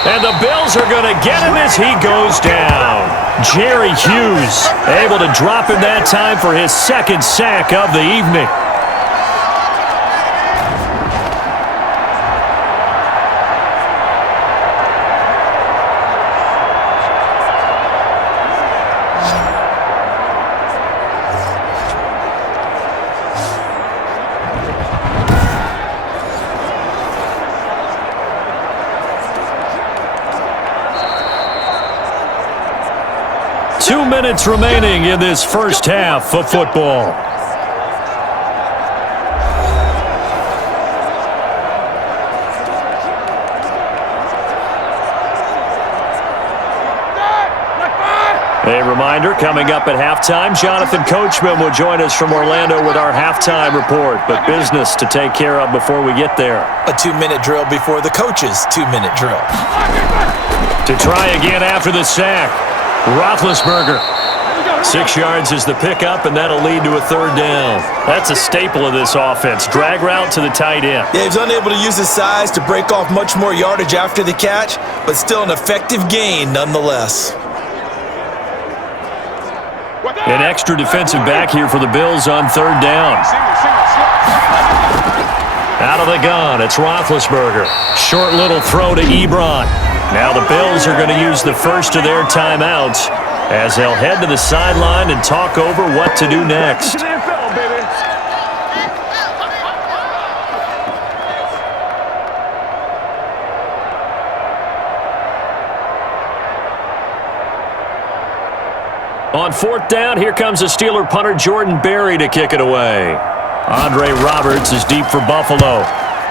And the Bills are going to get him as he goes down. Jerry Hughes able to drop him that time for his 2nd sack of the evening. 2 minutes remaining in this first half of football. A reminder, coming up at halftime, Jonathan Coachman will join us from Orlando with our halftime report, but business to take care of before we get there. A 2-minute drill before the coach's 2-minute drill. To try again after the sack, Roethlisberger. 6 yards is the pickup, and that'll lead to a third down. That's a staple of this offense. Drag route to the tight end. Yeah, he was unable to use his size to break off much more yardage after the catch, but still an effective gain nonetheless. An extra defensive back here for the Bills on third down. Out of the gun, it's Roethlisberger. Short little throw to Ebron. Now the Bills are going to use the first of their timeouts as they'll head to the sideline and talk over what to do next. On fourth down, here comes the Steeler punter Jordan Berry to kick it away. Andre Roberts is deep for Buffalo.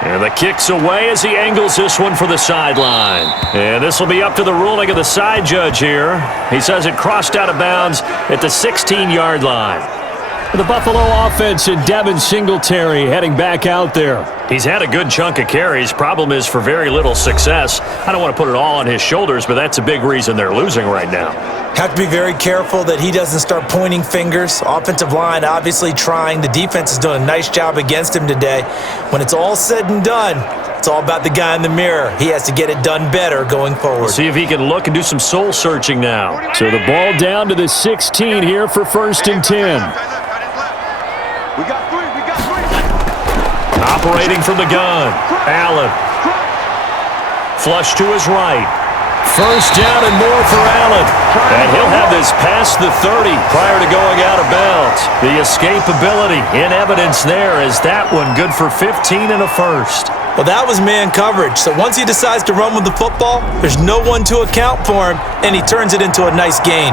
And the kick's away as he angles this one for the sideline. And this will be up to the ruling of the side judge here. He says it crossed out of bounds at the 16-yard line. The Buffalo offense and Devin Singletary heading back out there. He's had a good chunk of carries. Problem is for very little success. I don't want to put it all on his shoulders, but that's a big reason they're losing right now. Have to be very careful that he doesn't start pointing fingers. Offensive line obviously trying. The defense is doing a nice job against him today. When it's all said and done, it's all about the guy in the mirror. He has to get it done better going forward. We'll see if he can look and do some soul searching now. So the ball down to the 16 here for first and 10. We got three. Operating from the gun, Allen. Flush to his right. First down and more for Allen. And he'll have this past the 30 prior to going out of bounds. The escapability in evidence there is that one good for 15 and a first. Well, that was man coverage. So once he decides to run with the football, there's no one to account for him, and he turns it into a nice gain.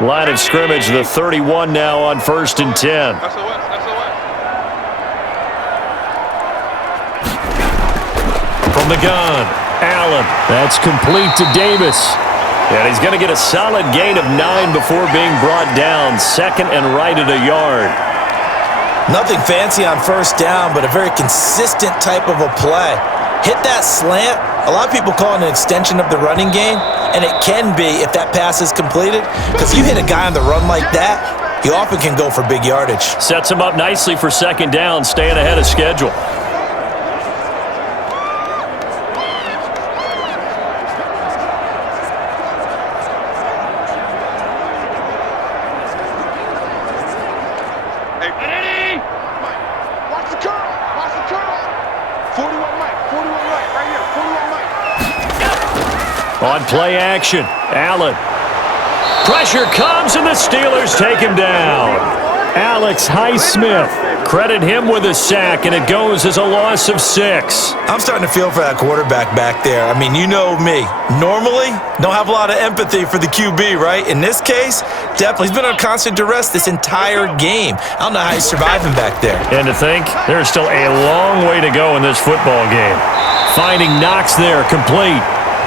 Line of scrimmage, the 31 now on first and 10. From the gun, Allen. That's complete to Davis. And he's going to get a solid gain of 9 before being brought down. Second and right at a yard. Nothing fancy on first down, but a very consistent type of a play. Hit that slant. A lot of people call it an extension of the running game, and it can be if that pass is completed, because you hit a guy on the run like that, he often can go for big yardage. Sets him up nicely for second down, staying ahead of schedule. On play action, Allen. Pressure comes and the Steelers take him down. Alex Highsmith. Credit him with a sack, and it goes as a loss of 6. I'm starting to feel for that quarterback back there. I mean, you know me. Normally, don't have a lot of empathy for the QB, right? In this case, definitely. He's been on constant duress this entire game. I don't know how he's surviving back there. And to think, there's still a long way to go in this football game. Finding Knox there, complete.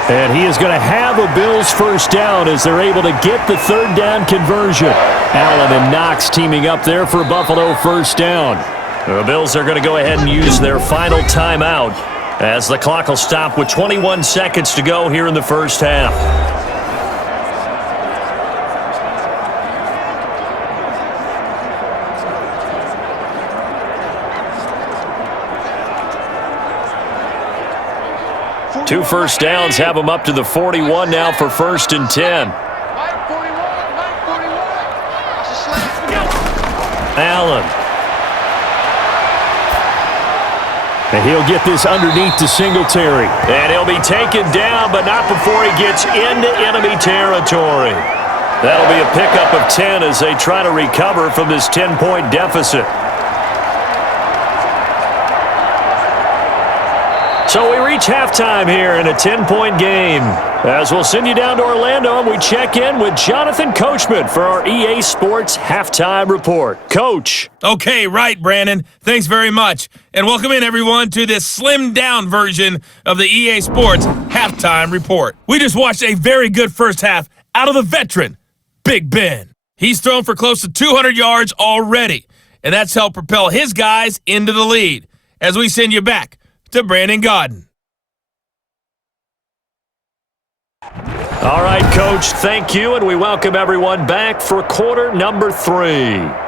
And he is going to have a Bills first down as they're able to get the third down conversion. Allen and Knox teaming up there for Buffalo first down. The Bills are going to go ahead and use their final timeout as the clock will stop with 21 seconds to go here in the first half. Two first downs have them up to the 41 now for first and 10. Allen. And he'll get this underneath to Singletary. And he'll be taken down, but not before he gets into enemy territory. That'll be a pickup of 10 as they try to recover from this 10-point deficit. So we reach halftime here in a 10-point game. As we'll send you down to Orlando, and we check in with Jonathan Coachman for our EA Sports Halftime Report. Coach. Okay, right, Brandon. Thanks very much. And welcome in, everyone, to this slimmed-down version of the EA Sports Halftime Report. We just watched a very good first half out of the veteran, Big Ben. He's thrown for close to 200 yards already, and that's helped propel his guys into the lead. As we send you back to Brandon Godden. All right, Coach, thank you, and we welcome everyone back for quarter number 3.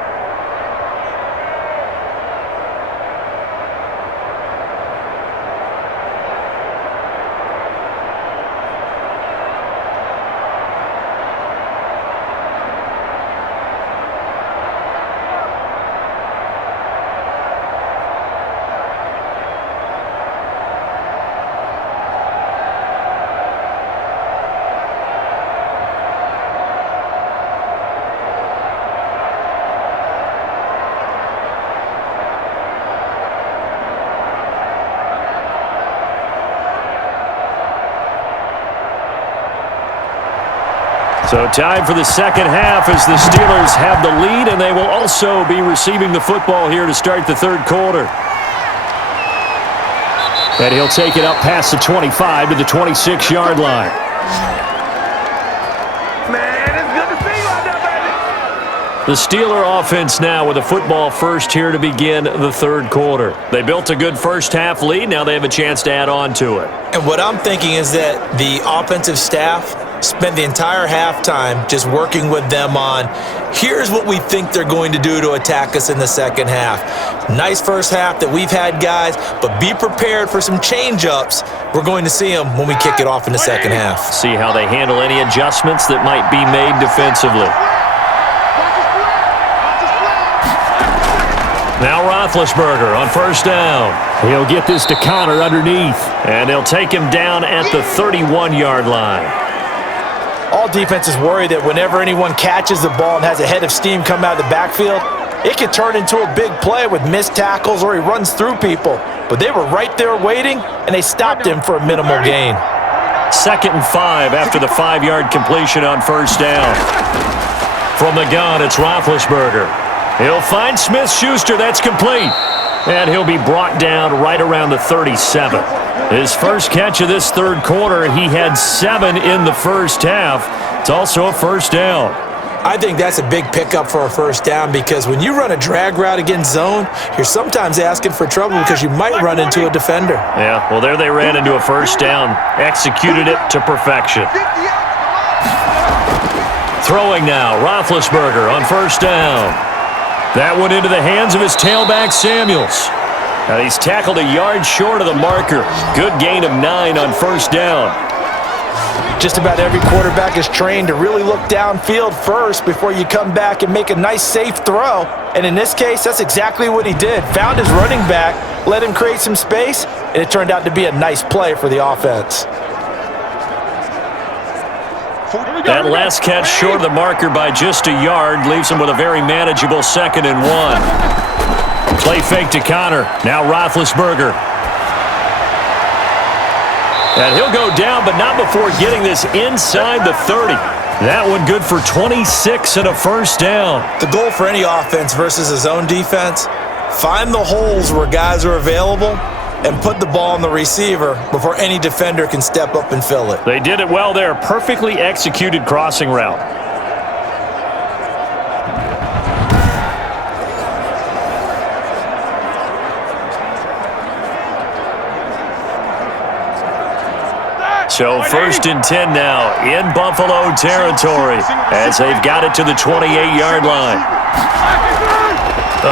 So time for the second half as the Steelers have the lead, and they will also be receiving the football here to start the third quarter. And he'll take it up past the 25 to the 26-yard line. The Steeler offense now with a football first here to begin the third quarter. They built a good first half lead. Now they have a chance to add on to it. And what I'm thinking is that the offensive staff spent the entire halftime just working with them on, here's what we think they're going to do to attack us in the second half. Nice first half that we've had, guys, but be prepared for some change-ups. We're going to see them when we kick it off in the second half. See how they handle any adjustments that might be made defensively. Now Roethlisberger on first down. He'll get this to Connor underneath, and they'll take him down at the 31-yard line. All defenses worry that whenever anyone catches the ball and has a head of steam come out of the backfield, it can turn into a big play with missed tackles or he runs through people. But they were right there waiting, and they stopped him for a minimal gain. 2nd and 5 after the 5-yard completion on first down. From the gun, it's Roethlisberger. He'll find Smith-Schuster. That's complete. And he'll be brought down right around the 37. His first catch of this third quarter, he had 7 in the first half. It's also a first down. I think that's a big pickup for a first down because when you run a drag route against zone, you're sometimes asking for trouble because you might run into a defender. Yeah, well, there they ran into a first down. Executed it to perfection. Throwing now, Roethlisberger on first down. That went into the hands of his tailback, Samuels. Now he's tackled a yard short of the marker. Good gain of 9 on first down. Just about every quarterback is trained to really look downfield first before you come back and make a nice, safe throw. And in this case, that's exactly what he did. Found his running back, let him create some space, and it turned out to be a nice play for the offense. That last catch short of the marker by just a yard leaves him with a very manageable 2nd and 1. Play fake to Connor. Now Roethlisberger. And he'll go down, but not before getting this inside the 30. That one good for 26 and a first down. The goal for any offense versus a zone defense, find the holes where guys are available and put the ball on the receiver before any defender can step up and fill it. They did it well there. Perfectly executed crossing route. So 1st and 10 now in Buffalo territory as they've got it to the 28-yard line.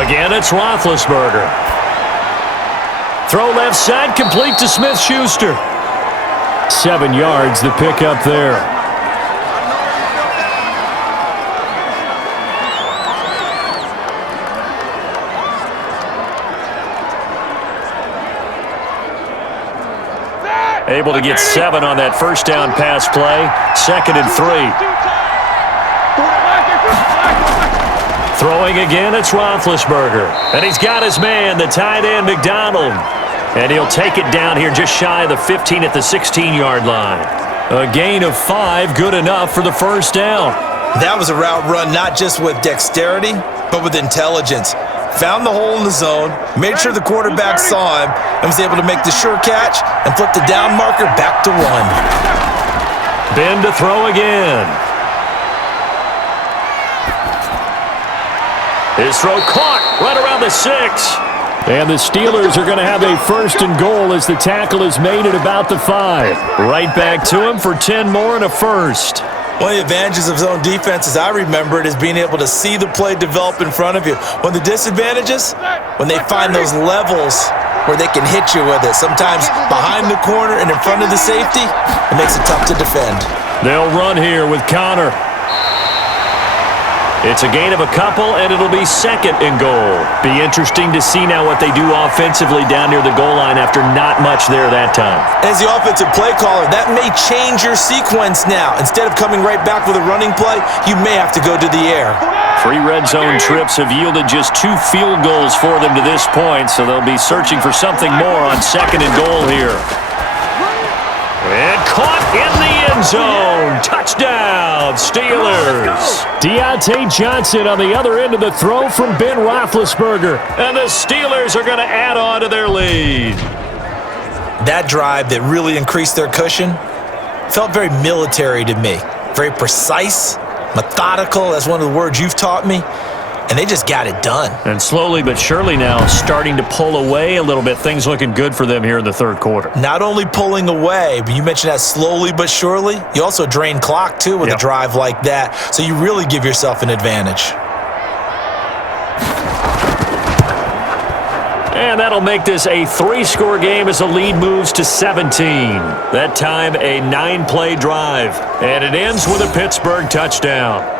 Again, it's Roethlisberger. Throw left side, complete to Smith-Schuster. 7 yards, the pickup there. Able to get 7 on that first down pass play. 2nd and 3. Throwing again, it's Roethlisberger. And he's got his man, the tight end, McDonald. And he'll take it down here just shy of the 15 at the 16-yard line. A gain of 5, good enough for the first down. That was a route run not just with dexterity, but with intelligence. Found the hole in the zone, made sure the quarterback saw him, and was able to make the sure catch and flip the down marker back to 1. Ben to throw again. His throw caught right around the 6. And the Steelers are going to have a first and goal as the tackle is made at about the 5. Right back to him for 10 more and a first. One of the advantages of zone defense, as I remember it, is being able to see the play develop in front of you. One of the disadvantages, when they find those levels where they can hit you with it, sometimes behind the corner and in front of the safety, it makes it tough to defend. They'll run here with Connor. It's a gain of a couple, and it'll be second and goal. Be interesting to see now what they do offensively down near the goal line after not much there that time. As the offensive play caller, that may change your sequence now. Instead of coming right back with a running play, you may have to go to the air. 3 red zone trips have yielded just 2 field goals for them to this point, so they'll be searching for something more on second and goal here. And caught in the end zone. Touchdown, Steelers. Deontay Johnson on the other end of the throw from Ben Roethlisberger. And the Steelers are going to add on to their lead. That drive that really increased their cushion felt very military to me. Very precise, methodical. That's one of the words you've taught me. And they just got it done. And slowly but surely now starting to pull away a little bit. Things looking good for them here in the third quarter. Not only pulling away, but you mentioned that slowly but surely. You also drain clock, too, with a drive like that. So you really give yourself an advantage. And that'll make this a 3-score game as the lead moves to 17. That time a 9-play drive. And it ends with a Pittsburgh touchdown.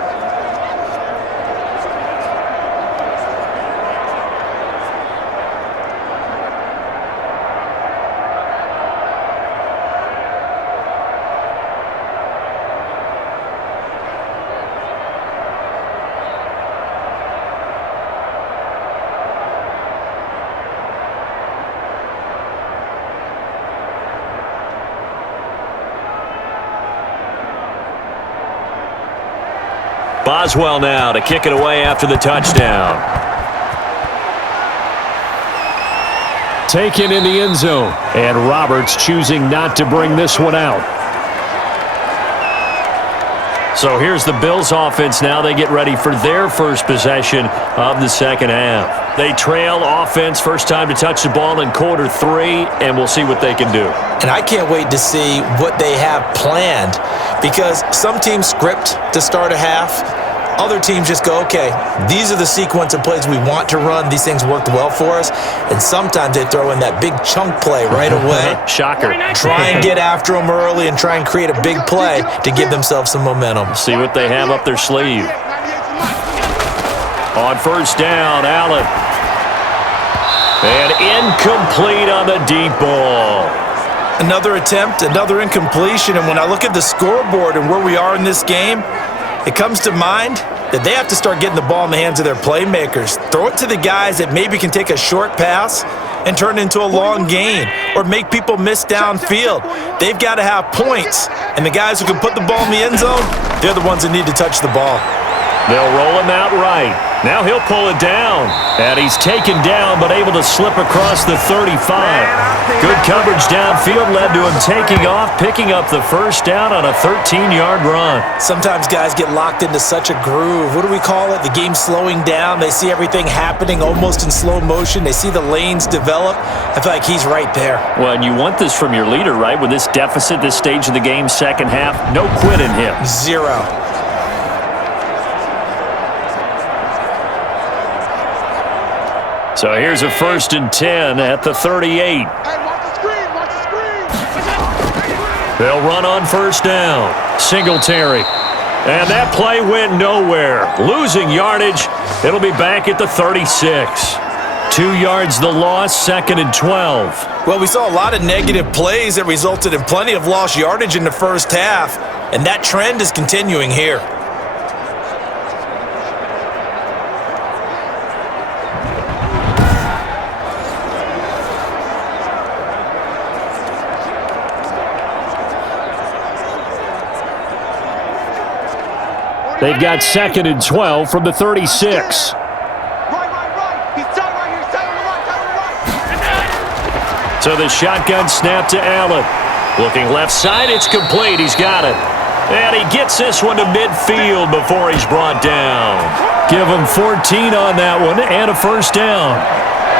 Boswell now to kick it away after the touchdown. Taken in the end zone. And Roberts choosing not to bring this one out. So here's the Bills offense now. They get ready for their first possession of the second half. They trail offense, first time to touch the ball in quarter 3, and we'll see what they can do. And I can't wait to see what they have planned, because some teams script to start a half. Other teams just go, okay, these are the sequence of plays we want to run. These things worked well for us. And sometimes they throw in that big chunk play right away. Shocker. Try and get after them early and try and create a big play to give themselves some momentum. See what they have up their sleeve. On first down, Allen. And incomplete on the deep ball. Another attempt, another incompletion. And when I look at the scoreboard and where we are in this game, it comes to mind that they have to start getting the ball in the hands of their playmakers. Throw it to the guys that maybe can take a short pass and turn it into a long gain or make people miss downfield. They've got to have points. And the guys who can put the ball in the end zone, they're the ones that need to touch the ball. They'll roll him out right. Now he'll pull it down. And he's taken down but able to slip across the 35. Good coverage downfield led to him taking off, picking up the first down on a 13-yard run. Sometimes guys get locked into such a groove. What do we call it? The game's slowing down. They see everything happening almost in slow motion. They see the lanes develop. I feel like he's right there. Well, and you want this from your leader, right? With this deficit, this stage of the game, second half, no quit in him. 0. So here's a 1st and 10 at the 38. They'll run on first down. Singletary. And that play went nowhere. Losing yardage. It'll be back at the 36. 2 yards the loss, 2nd and 12. Well, we saw a lot of negative plays that resulted in plenty of lost yardage in the first half, and that trend is continuing here. They've got 2nd and 12 from the 36. So the shotgun snap to Allen. Looking left side, it's complete. He's got it. And he gets this one to midfield before he's brought down. Give him 14 on that one and a first down.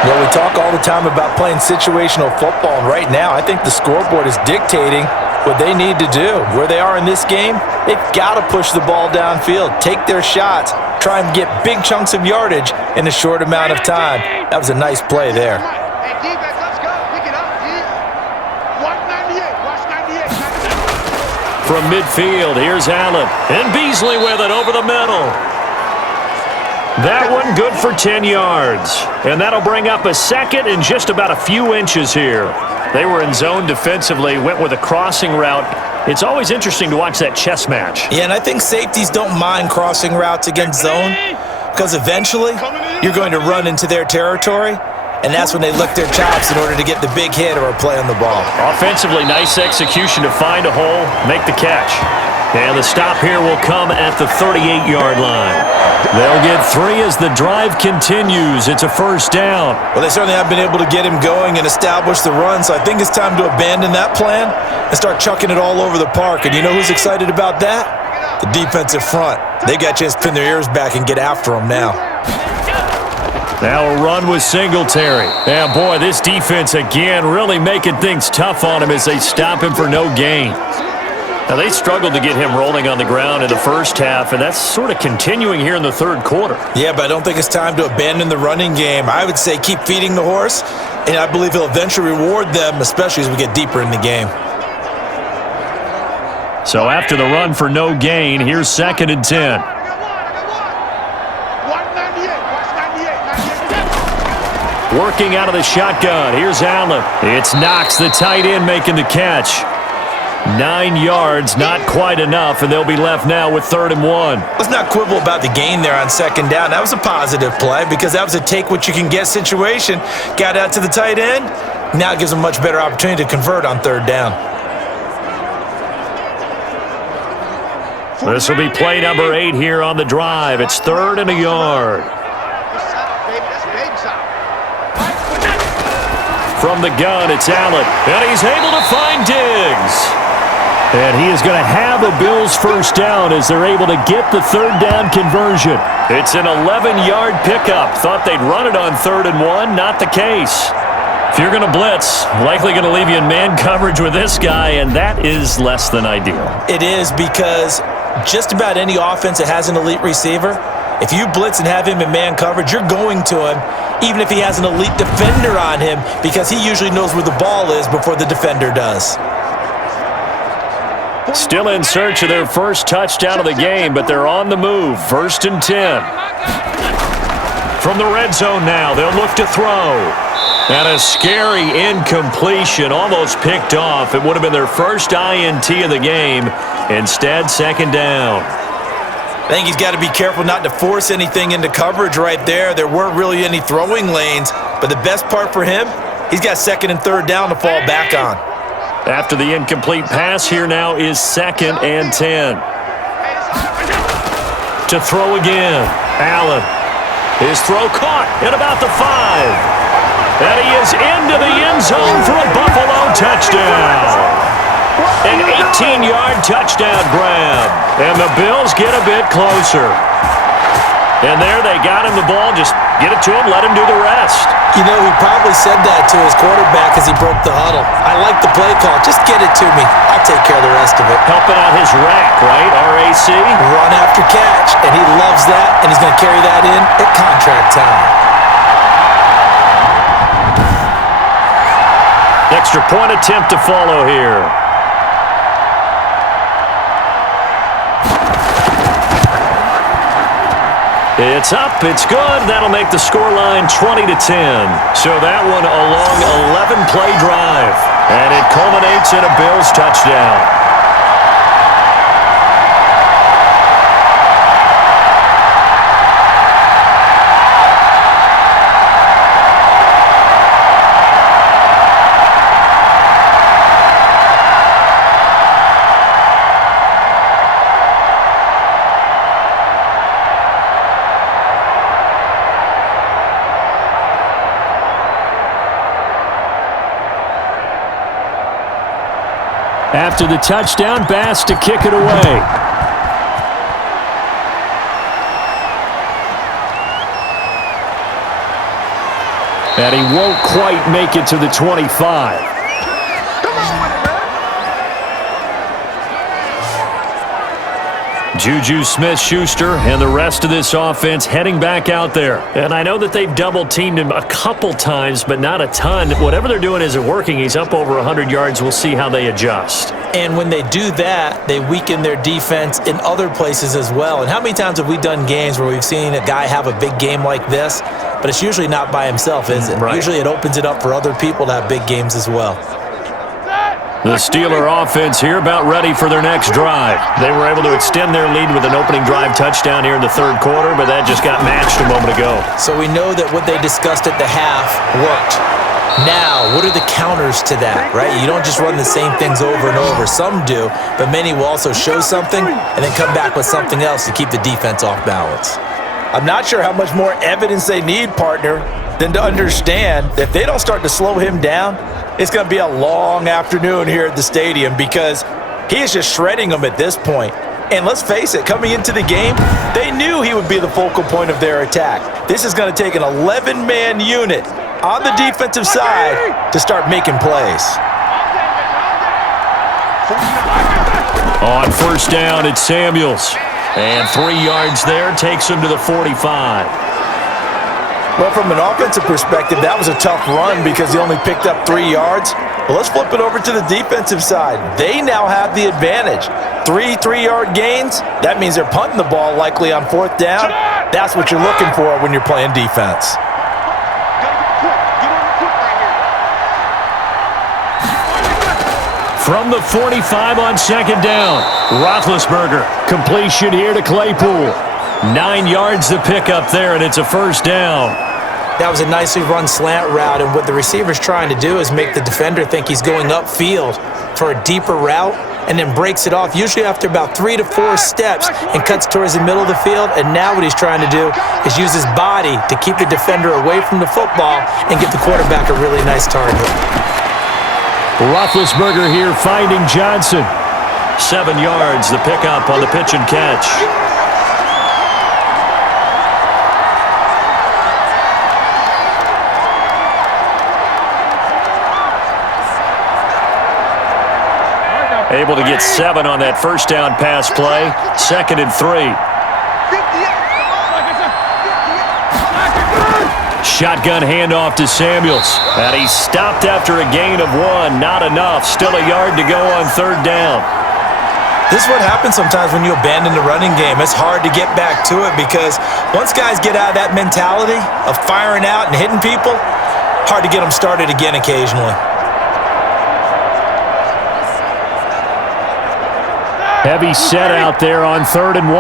Well, we talk all the time about playing situational football, and right now I think the scoreboard is dictating what they need to do. Where they are in this game, they've got to push the ball downfield, take their shots, try and get big chunks of yardage in a short amount of time. That was a nice play there. From midfield, here's Allen. And Beasley with it over the middle. That one good for 10 yards. And that'll bring up a second and just about a few inches here. They were in zone defensively, went with a crossing route. It's always interesting to watch that chess match. Yeah, and I think safeties don't mind crossing routes against zone because eventually you're going to run into their territory, and that's when they lick their chops in order to get the big hit or a play on the ball. Offensively, nice execution to find a hole, make the catch. And the stop here will come at the 38-yard line. They'll get 3 as the drive continues. It's a first down. Well, they certainly have been able to get him going and establish the run, so I think it's time to abandon that plan and start chucking it all over the park. And you know who's excited about that? The defensive front. They got a chance to pin their ears back and get after him now. Now a run with Singletary. Yeah, boy, this defense again really making things tough on him as they stop him for no gain. Now, they struggled to get him rolling on the ground in the first half, and that's sort of continuing here in the third quarter. Yeah, but I don't think it's time to abandon the running game. I would say keep feeding the horse, and I believe he'll eventually reward them, especially as we get deeper in the game. So after the run for no gain, here's 2nd and 10. Working out of the shotgun. Here's Allen. It's Knox, the tight end, making the catch. 9 yards, not quite enough, and they'll be left now with 3rd and 1. Let's not quibble about the gain there on 2nd down. That was a positive play because that was a take-what-you-can-get situation. Got out to the tight end. Now it gives them a much better opportunity to convert on 3rd down. This will be play number 8 here on the drive. It's 3rd and a yard. From the gun, it's Allen, and he's able to find Diggs. And he is going to have a Bills first down as they're able to get the 3rd down conversion. It's an 11-yard pickup. Thought they'd run it on 3rd and 1. Not the case. If you're going to blitz, likely going to leave you in man coverage with this guy, and that is less than ideal. It is because just about any offense that has an elite receiver, if you blitz and have him in man coverage, you're going to him, even if he has an elite defender on him, because he usually knows where the ball is before the defender does. Still in search of their first touchdown of the game, but they're on the move. 1st and 10. From the red zone now, they'll look to throw. And a scary incompletion, almost picked off. It would have been their first INT of the game. Instead, 2nd down. I think he's got to be careful not to force anything into coverage right there. There weren't really any throwing lanes, but the best part for him, he's got 2nd and 3rd down to fall back on. After the incomplete pass, here now is 2nd and 10. To throw again, Allen. His throw caught at about the 5. And he is into the end zone for a Buffalo touchdown. An 18-yard touchdown grab. And the Bills get a bit closer. And there they got him the ball. Just get it to him, let him do the rest. You know, he probably said that to his quarterback as he broke the huddle. I like the play call. Just get it to me. I'll take care of the rest of it. Helping out his rack, right? RAC? Run after catch, and he loves that, and he's going to carry that in at contract time. Extra point attempt to follow here. It's up, it's good. That'll make the scoreline 20-10. So that one a long 11-play drive. And it culminates in a Bills touchdown. After the touchdown, Bass to kick it away. And he won't quite make it to the 25. Juju Smith-Schuster and the rest of this offense heading back out there. And I know that they've double-teamed him a couple times, but not a ton. Whatever they're doing isn't working. He's up over 100 yards. We'll see how they adjust. And when they do that, they weaken their defense in other places as well. And how many times have we done games where we've seen a guy have a big game like this, but it's usually not by himself, is it? Right. Usually it opens it up for other people to have big games as well. The Steeler offense here about ready for their next drive. They were able to extend their lead with an opening drive touchdown here in the third quarter, but that just got matched a moment ago. So we know that what they discussed at the half worked. Now, what are the counters to that, right? You don't just run the same things over and over. Some do, but many will also show something and then come back with something else to keep the defense off balance. I'm not sure how much more evidence they need, partner, than to understand that if they don't start to slow him down, it's going to be a long afternoon here at the stadium because he is just shredding them at this point. And let's face it, coming into the game, they knew he would be the focal point of their attack. This is going to take an 11-man unit on the defensive side to start making plays. On first down, it's Samuels. And 3 yards there takes him to the 45. Well, from an offensive perspective, that was a tough run because he only picked up 3 yards. But let's flip it over to the defensive side. They now have the advantage. 3 3-yard gains, that means they're punting the ball likely on fourth down. That's what you're looking for when you're playing defense. From the 45 on second down, Roethlisberger. Completion here to Claypool. 9 yards to pick up there, and it's a first down. That was a nicely run slant route, and what the receiver's trying to do is make the defender think he's going upfield for a deeper route and then breaks it off, usually after about 3 to 4 steps, and cuts towards the middle of the field. And now what he's trying to do is use his body to keep the defender away from the football and give the quarterback a really nice target. Roethlisberger here finding Johnson. 7 yards, the pickup on the pitch and catch. Able to get 7 on that first down pass play. 2nd and 3. Shotgun handoff to Samuels. And he's stopped after a gain of 1. Not enough. Still a yard to go on third down. This is what happens sometimes when you abandon the running game. It's hard to get back to it because once guys get out of that mentality of firing out and hitting people, hard to get them started again occasionally. Heavy set out there on 3rd and 1.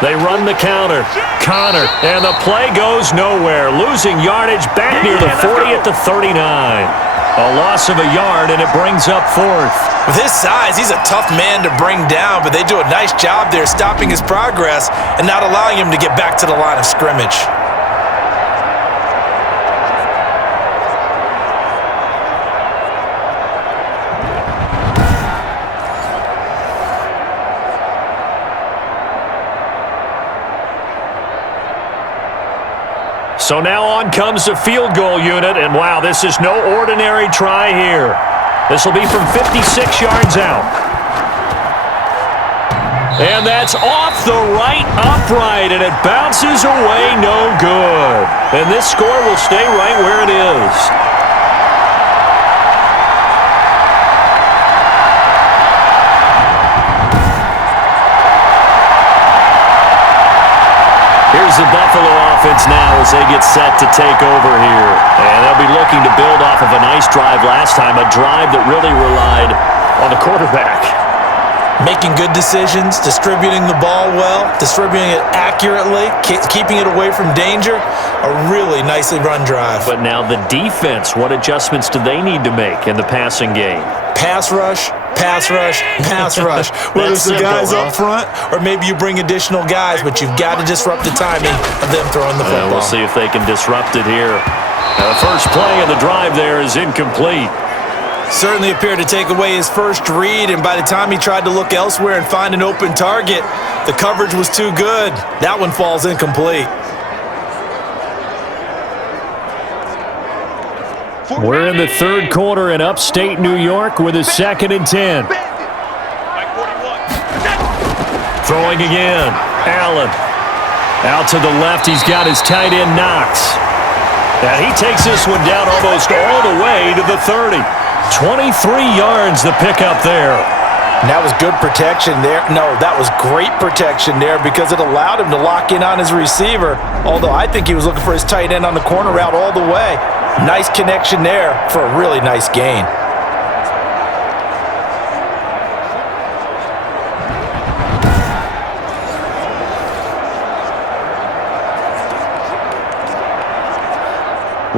They run the counter. Connor, and the play goes nowhere. Losing yardage back near the 40 at the 39. A loss of a yard, and it brings up 4th. With his size, he's a tough man to bring down, but they do a nice job there stopping his progress and not allowing him to get back to the line of scrimmage. So now on comes the field goal unit, and wow, this is no ordinary try here. This will be from 56 yards out. And that's off the right upright, and it bounces away no good. And this score will stay right where it is. Here's the Buffalo offense now as they get set to take over here. And they'll be looking to build off of a nice drive last time, a drive that really relied on the quarterback. Making good decisions, distributing the ball well, distributing it accurately, keeping it away from danger. A really nicely run drive. But now the defense, what adjustments do they need to make in the passing game? Pass rush, pass rush, pass rush. Whether it's the guys up front or maybe you bring additional guys, but you've got to disrupt the timing of them throwing the football. We'll see if they can disrupt it here. The first play of the drive there is incomplete. Certainly appeared to take away his first read, and by the time he tried to look elsewhere and find an open target, the coverage was too good. That one falls incomplete. We're in the third quarter in upstate New York with a 2nd and 10. Throwing again. Allen. Out to the left, he's got his tight end Knox. And he takes this one down almost all the way to the 30. 23 yards the pickup there. And that was good protection there. No, that was great protection there because it allowed him to lock in on his receiver, although I think he was looking for his tight end on the corner route all the way. Nice connection there for a really nice gain.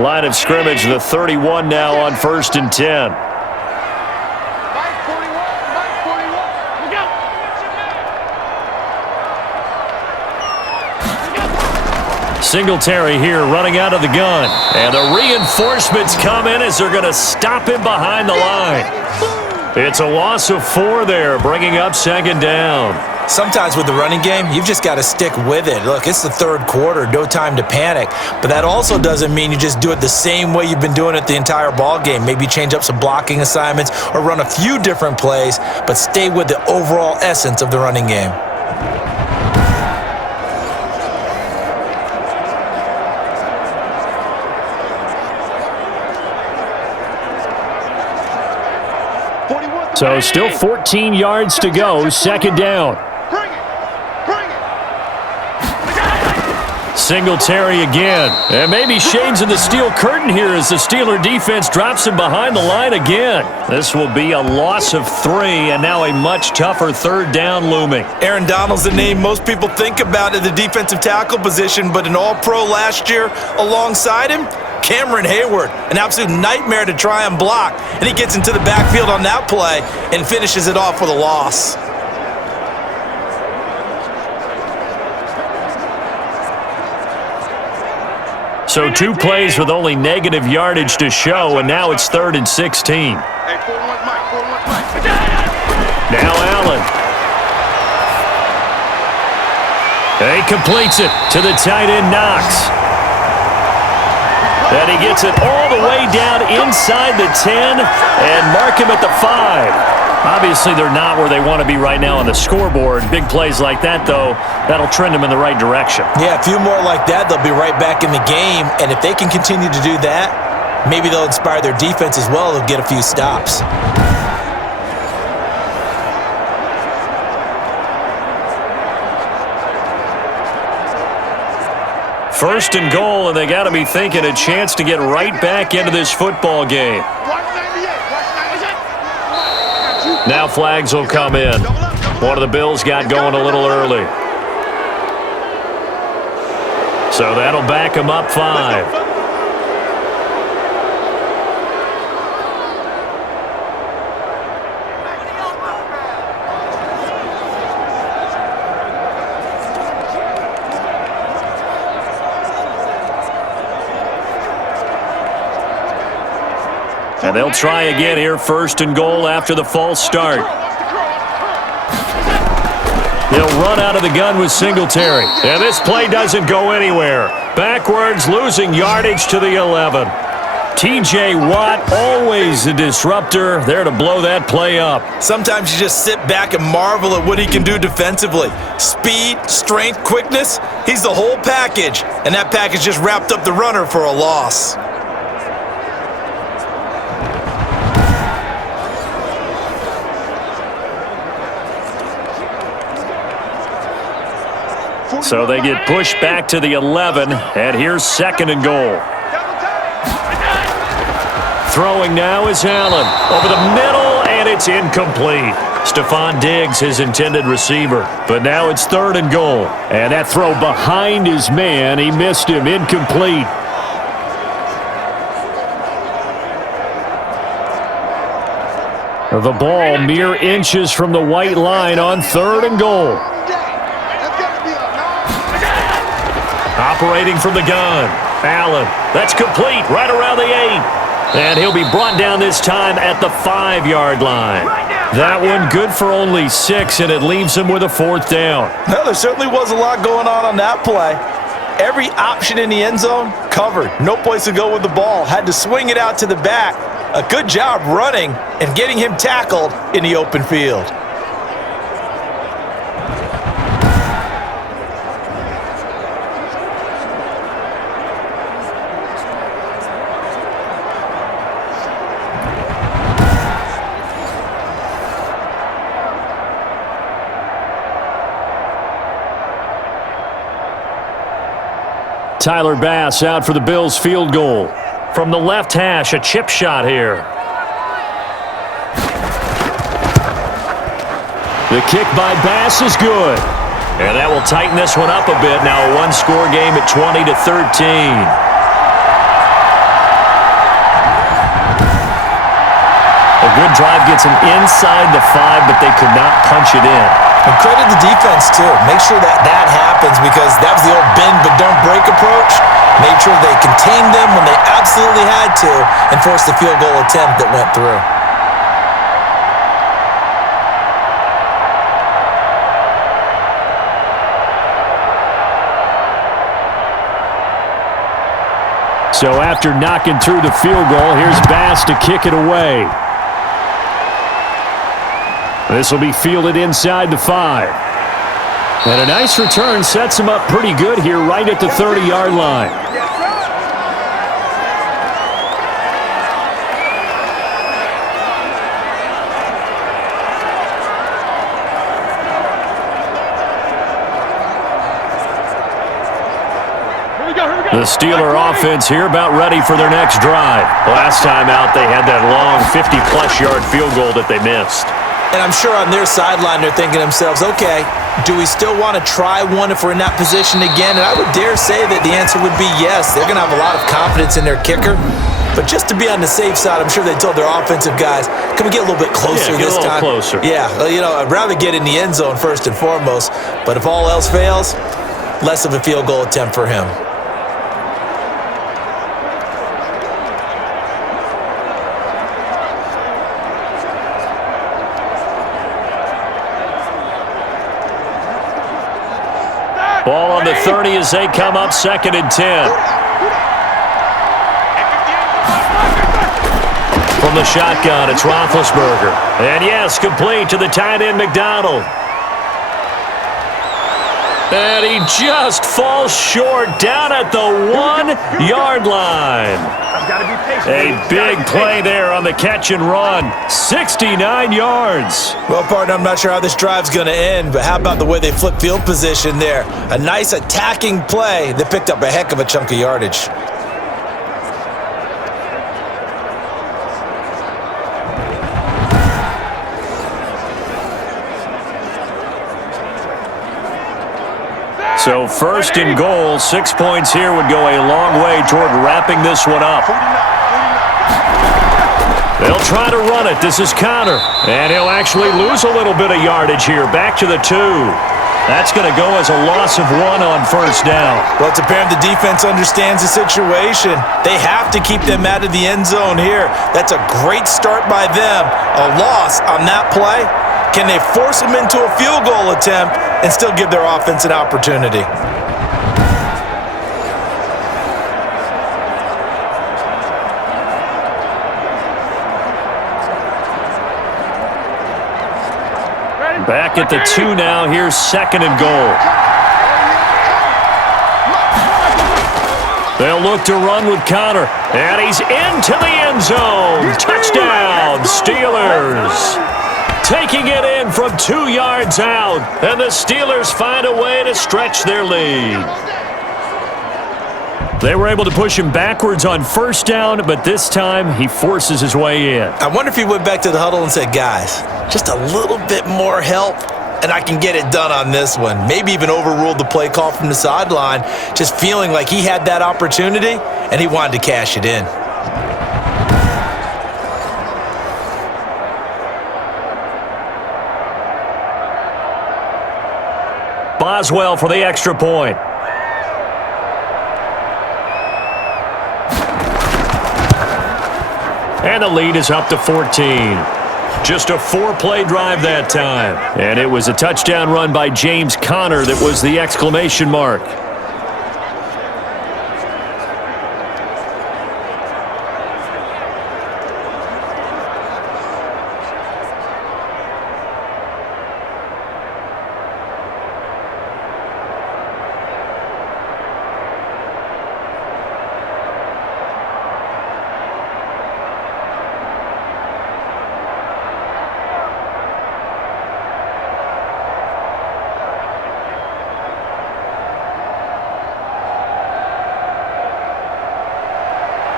Line of scrimmage, the 31 now on 1st and 10. Singletary here running out of the gun. And the reinforcements come in as they're going to stop him behind the line. It's a loss of 4 there, bringing up 2nd down. Sometimes with the running game, you've just got to stick with it. Look, it's the third quarter, no time to panic. But that also doesn't mean you just do it the same way you've been doing it the entire ball game. Maybe change up some blocking assignments or run a few different plays, but stay with the overall essence of the running game. So still 14 yards to go, 2nd down. Singletary again. And maybe shades of the steel curtain here as the Steeler defense drops him behind the line again. This will be a loss of 3, and now a much tougher 3rd down looming. Aaron Donald's the name most people think about at the defensive tackle position, but an all-pro last year alongside him, Cameron Hayward, an absolute nightmare to try and block. And he gets into the backfield on that play and finishes it off with a loss. So 2 plays with only negative yardage to show, and now it's 3rd and 16. Now Allen. He completes it to the tight end Knox. And he gets it all the way down inside the 10 and mark him at the 5. Obviously, they're not where they want to be right now on the scoreboard. Big plays like that, though, that'll trend them in the right direction. Yeah, a few more like that, they'll be right back in the game. And if they can continue to do that, maybe they'll inspire their defense as well. They'll get a few stops. First and goal, and they got to be thinking a chance to get right back into this football game. Now flags will come in. One of the Bills got going a little early. So that'll back them up 5. And they'll try again here, 1st and goal after the false start. He'll run out of the gun with Singletary. And this play doesn't go anywhere. Backwards, losing yardage to the 11. T.J. Watt, always a disruptor, there to blow that play up. Sometimes you just sit back and marvel at what he can do defensively. Speed, strength, quickness, he's the whole package. And that package just wrapped up the runner for a loss. So they get pushed back to the 11, and here's 2nd and goal. Throwing now is Allen. Over the middle, and it's incomplete. Stephon Diggs, his intended receiver. But now it's 3rd and goal. And that throw behind his man, he missed him. Incomplete. The ball mere inches from the white line on 3rd and goal. Operating from the gun. Allen. That's complete right around the 8. And he'll be brought down this time at the 5-yard line. That one good for only 6, and it leaves him with a 4th down. Well, there certainly was a lot going on that play. Every option in the end zone covered. No place to go with the ball. Had to swing it out to the back. A good job running and getting him tackled in the open field. Tyler Bass out for the Bills field goal. From the left hash, a chip shot here. The kick by Bass is good. And that will tighten this one up a bit. Now a one-score game at 20-13. A good drive gets him inside the 5, but they could not punch it in. And credit the defense, too. Make sure that happens because that was the old bend but don't break approach. Made sure they contained them when they absolutely had to and forced the field goal attempt that went through. So after knocking through the field goal, here's Bass to kick it away. This will be fielded inside the 5. And a nice return sets him up pretty good here right at the 30-yard line. The Steeler offense here about ready for their next drive. Last time out, they had that long 50-plus yard field goal that they missed. And I'm sure on their sideline they're thinking to themselves, okay, do we still want to try one if we're in that position again? And I would dare say that the answer would be yes. They're going to have a lot of confidence in their kicker. But just to be on the safe side, I'm sure they told their offensive guys, can we get a little bit closer this time? Closer. Yeah, I'd rather get in the end zone first and foremost. But if all else fails, less of a field goal attempt for him. Ball on the 30 as they come up 2nd and 10. From the shotgun, it's Roethlisberger. And yes, complete to the tight end McDonald. And he just falls short down at the 1-yard line. A big play there on the catch and run. 69 yards. Well, partner, I'm not sure how this drive's going to end, but how about the way they flip field position there? A nice attacking play that picked up a heck of a chunk of yardage. So 1st and goal, 6 points here would go a long way toward wrapping this one up. They'll try to run it. This is Connor. And he'll actually lose a little bit of yardage here. Back to the 2. That's going to go as a loss of 1 on 1st down. Well, it's apparent the defense understands the situation. They have to keep them out of the end zone here. That's a great start by them. A loss on that play. Can they force them into a field goal attempt and still give their offense an opportunity? Back at the 2 now. Here's 2nd and goal. They'll look to run with Connor. And he's into the end zone. Touchdown, Steelers. Taking it in from 2 yards out. And the Steelers find a way to stretch their lead. They were able to push him backwards on first down, but this time he forces his way in. I wonder if he went back to the huddle and said, guys, just a little bit more help, and I can get it done on this one. Maybe even overruled the play call from the sideline, just feeling like he had that opportunity, and he wanted to cash it in. Boswell for the extra point. And the lead is up to 14. Just a 4-play drive that time. And it was a touchdown run by James Conner that was the exclamation mark.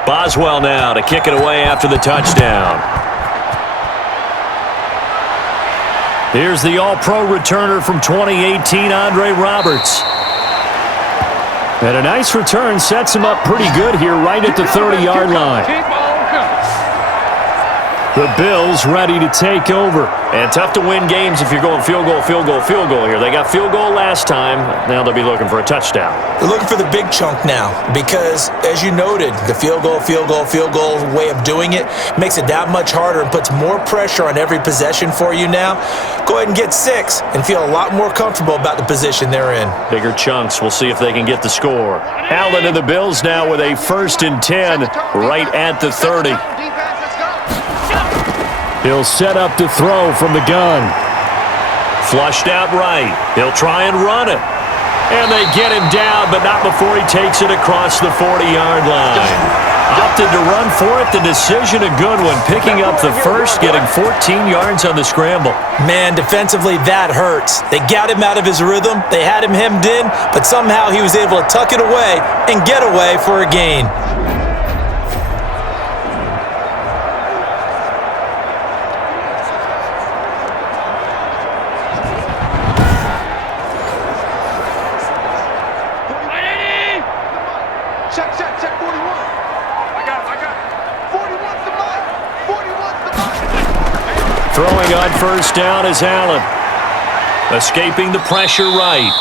Boswell now to kick it away after the touchdown. Here's the All-Pro returner from 2018, Andre Roberts. And a nice return sets him up pretty good here right at the 30-yard line. The Bills ready to take over. And tough to win games if you're going field goal, field goal, field goal here. They got field goal last time. Now they'll be looking for a touchdown. They're looking for the big chunk now because, as you noted, the field goal way of doing it makes it that much harder and puts more pressure on every possession for you now. Go ahead and get 6 and feel a lot more comfortable about the position they're in. Bigger chunks. We'll see if they can get the score. Allen and the Bills now with a 1st and 10 right at the 30. He'll set up to throw from the gun. Flushed out right. He'll try and run it. And they get him down, but not before he takes it across the 40-yard line. Opted to run for it. The decision a good one. Picking up the first, getting 14 yards on the scramble. Man, defensively, that hurts. They got him out of his rhythm. They had him hemmed in, but somehow he was able to tuck it away and get away for a gain. Check 41. I got it. 41's the mic. 41's the mic. Throwing on first down is Allen. Escaping the pressure right.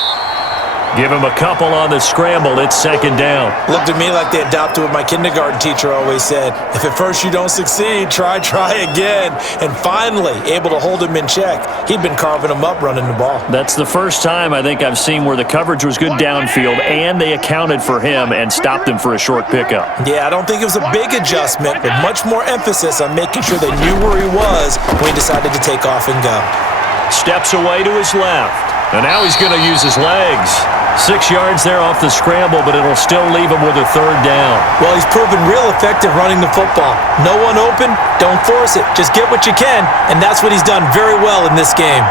Give him a couple on the scramble. It's 2nd down. Looked at me like they adopted what my kindergarten teacher always said. If at first you don't succeed, try again. And finally, able to hold him in check. He'd been carving him up running the ball. That's the first time I think I've seen where the coverage was good downfield and they accounted for him and stopped him for a short pickup. Yeah, I don't think it was a big adjustment, but much more emphasis on making sure they knew where he was when he decided to take off and go. Steps away to his left. And now he's going to use his legs. 6 yards there off the scramble, but it'll still leave him with a 3rd down. Well, he's proven real effective running the football. No one open, don't force it. Just get what you can, and that's what he's done very well in this game.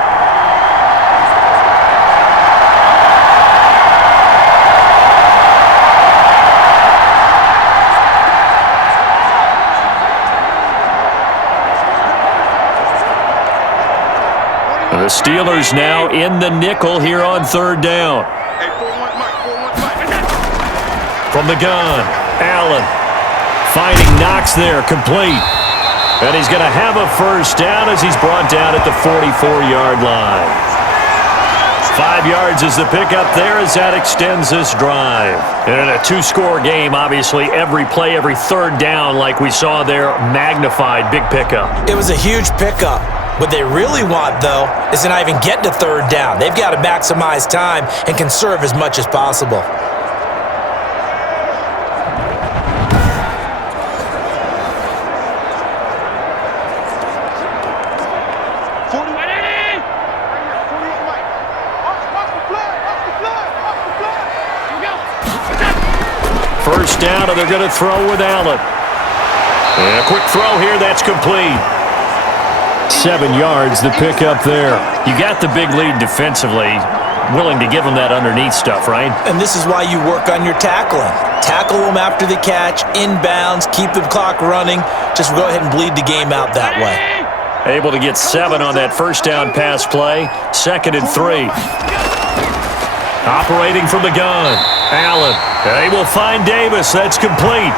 The Steelers now in the nickel here on 3rd down. Hey, 4-1 Mike. From the gun, Allen finding Knox there, complete. And he's going to have a 1st down as he's brought down at the 44-yard line. 5 yards is the pickup there as that extends this drive. And in a 2-score game, obviously every play, every 3rd down like we saw there, magnified, big pickup. It was a huge pickup. What they really want, though, is to not even get to 3rd down. They've got to maximize time and conserve as much as possible. First down, and they're going to throw with Allen. And a quick throw here, that's complete. 7 yards, the pick up there. You got the big lead defensively. willing to give him that underneath stuff, right? And this is why you work on your tackling. Tackle them after the catch, inbounds, keep the clock running. Just go ahead and bleed the game out that way. Able to get 7 on that first down pass play. 2nd and 3. Operating from the gun. Allen. They will find Davis. That's complete.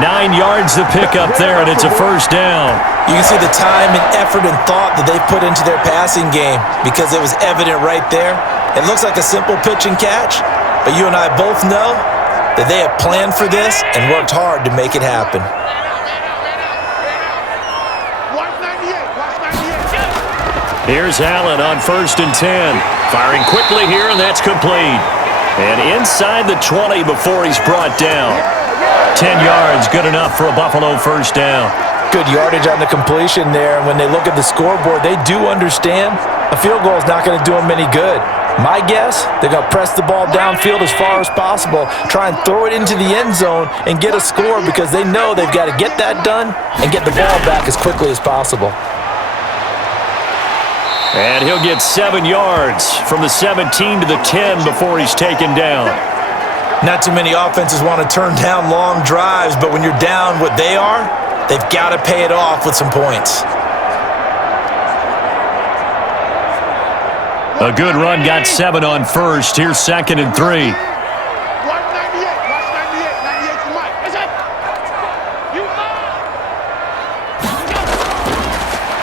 9 yards to pick up there, and it's a first down. You can see the time and effort and thought that they put into their passing game because it was evident right there. It looks like a simple pitch and catch, but you and I both know that they have planned for this and worked hard to make it happen. Here's Allen on 1st and 10. Firing quickly here, and that's complete. And inside the 20 before he's brought down. 10 yards, good enough for a Buffalo first down. Good yardage on the completion there. And when they look at the scoreboard, they do understand a field goal is not going to do them any good. My guess, they're going to press the ball downfield as far as possible, try and throw it into the end zone and get a score because they know they've got to get that done and get the ball back as quickly as possible. And he'll get 7 yards from the 17 to the 10 before he's taken down. Not too many offenses want to turn down long drives, but when you're down what they are, they've got to pay it off with some points. A good run, got 7 on first. Here's 2nd and 3.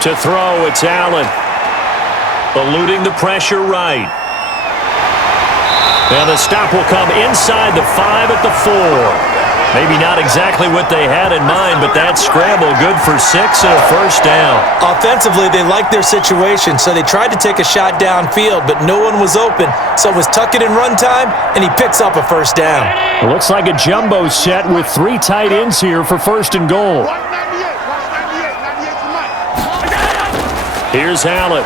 To throw, it's Allen. Eluding the pressure right. And the stop will come inside the 5 at the 4. Maybe not exactly what they had in mind, but that scramble good for 6 and a first down. Offensively, they liked their situation, so they tried to take a shot downfield, but no one was open. So it was tuck it in run time, and he picks up a first down. It looks like a jumbo set with 3 tight ends here for 1st and goal. Here's Allen.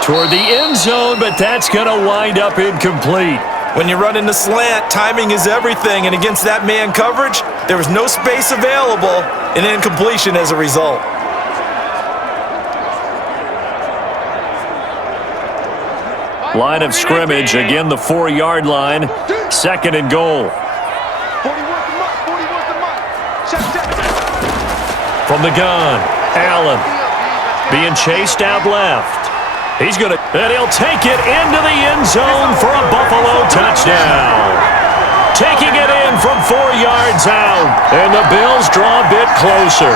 Toward the end zone, but that's going to wind up incomplete. When you run in the slant, timing is everything, and against that man coverage, there was no space available, and incompletion as a result. Line of scrimmage, again the 4-yard line, 2nd and goal. From the gun, Allen being chased out left. He's going to, and he'll take it into the end zone for a Buffalo touchdown. Taking it in from 4 yards out, and the Bills draw a bit closer.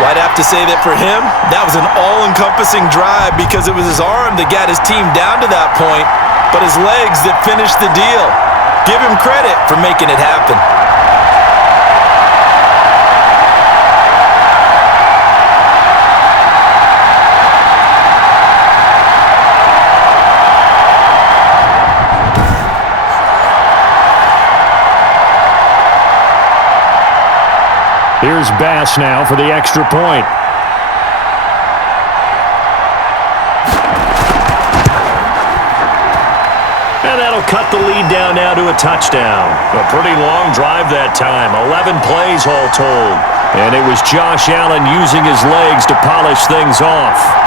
Well, I'd have to say that for him, that was an all-encompassing drive because it was his arm that got his team down to that point, but his legs that finished the deal. Give him credit for making it happen. Here's Bass now for the extra point. And that'll cut the lead down now to a touchdown. A pretty long drive that time, 11 plays all told. And it was Josh Allen using his legs to polish things off.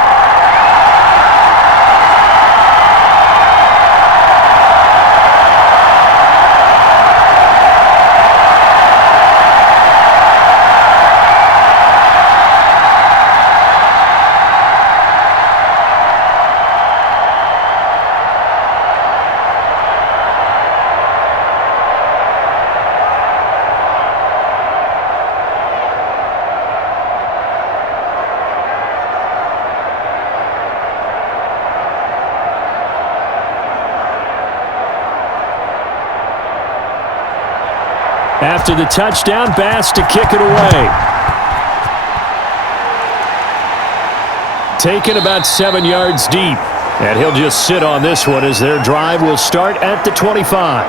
After the touchdown, Bass to kick it away. Taken about 7 yards deep. And he'll just sit on this one as their drive will start at the 25.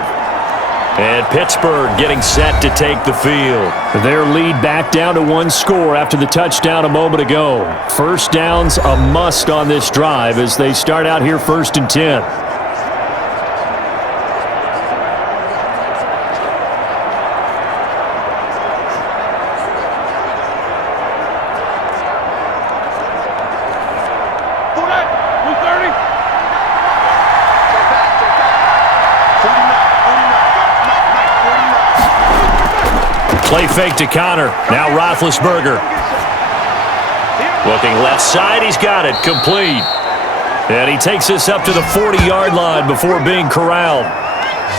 And Pittsburgh getting set to take the field. Their lead back down to 1 score after the touchdown a moment ago. First down's a must on this drive as they start out here 1st and 10. Play fake to Connor. Now Roethlisberger. Looking left side. He's got it. Complete. And he takes this up to the 40-yard line before being corralled.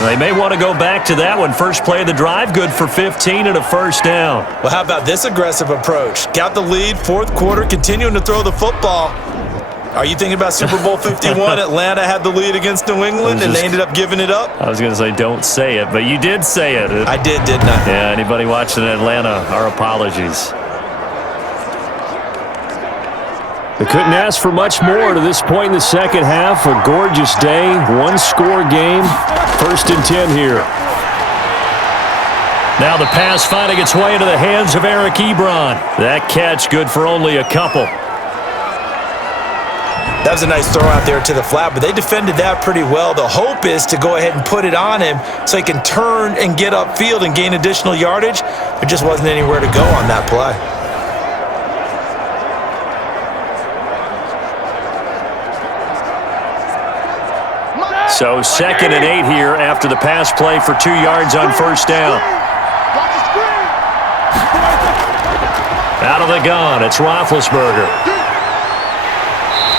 They may want to go back to that one. First play of the drive, good for 15 and a first down. Well, how about this aggressive approach? Got the lead, fourth quarter, continuing to throw the football. Are you thinking about Super Bowl 51? Atlanta had the lead against New England, and they ended up giving it up? I was going to say don't say it, but you did say it. I did, didn't I? Yeah, anybody watching Atlanta, our apologies. They couldn't ask for much more to this point in the second half. A gorgeous day, one-score game. 1st and 10 here. Now the pass finding its way into the hands of Eric Ebron. That catch good for only a couple. That was a nice throw out there to the flat, but they defended that pretty well. The hope is to go ahead and put it on him so he can turn and get upfield and gain additional yardage. There just wasn't anywhere to go on that play. So 2nd and 8 here after the pass play for 2 yards on first down. Out of the gun, it's Roethlisberger.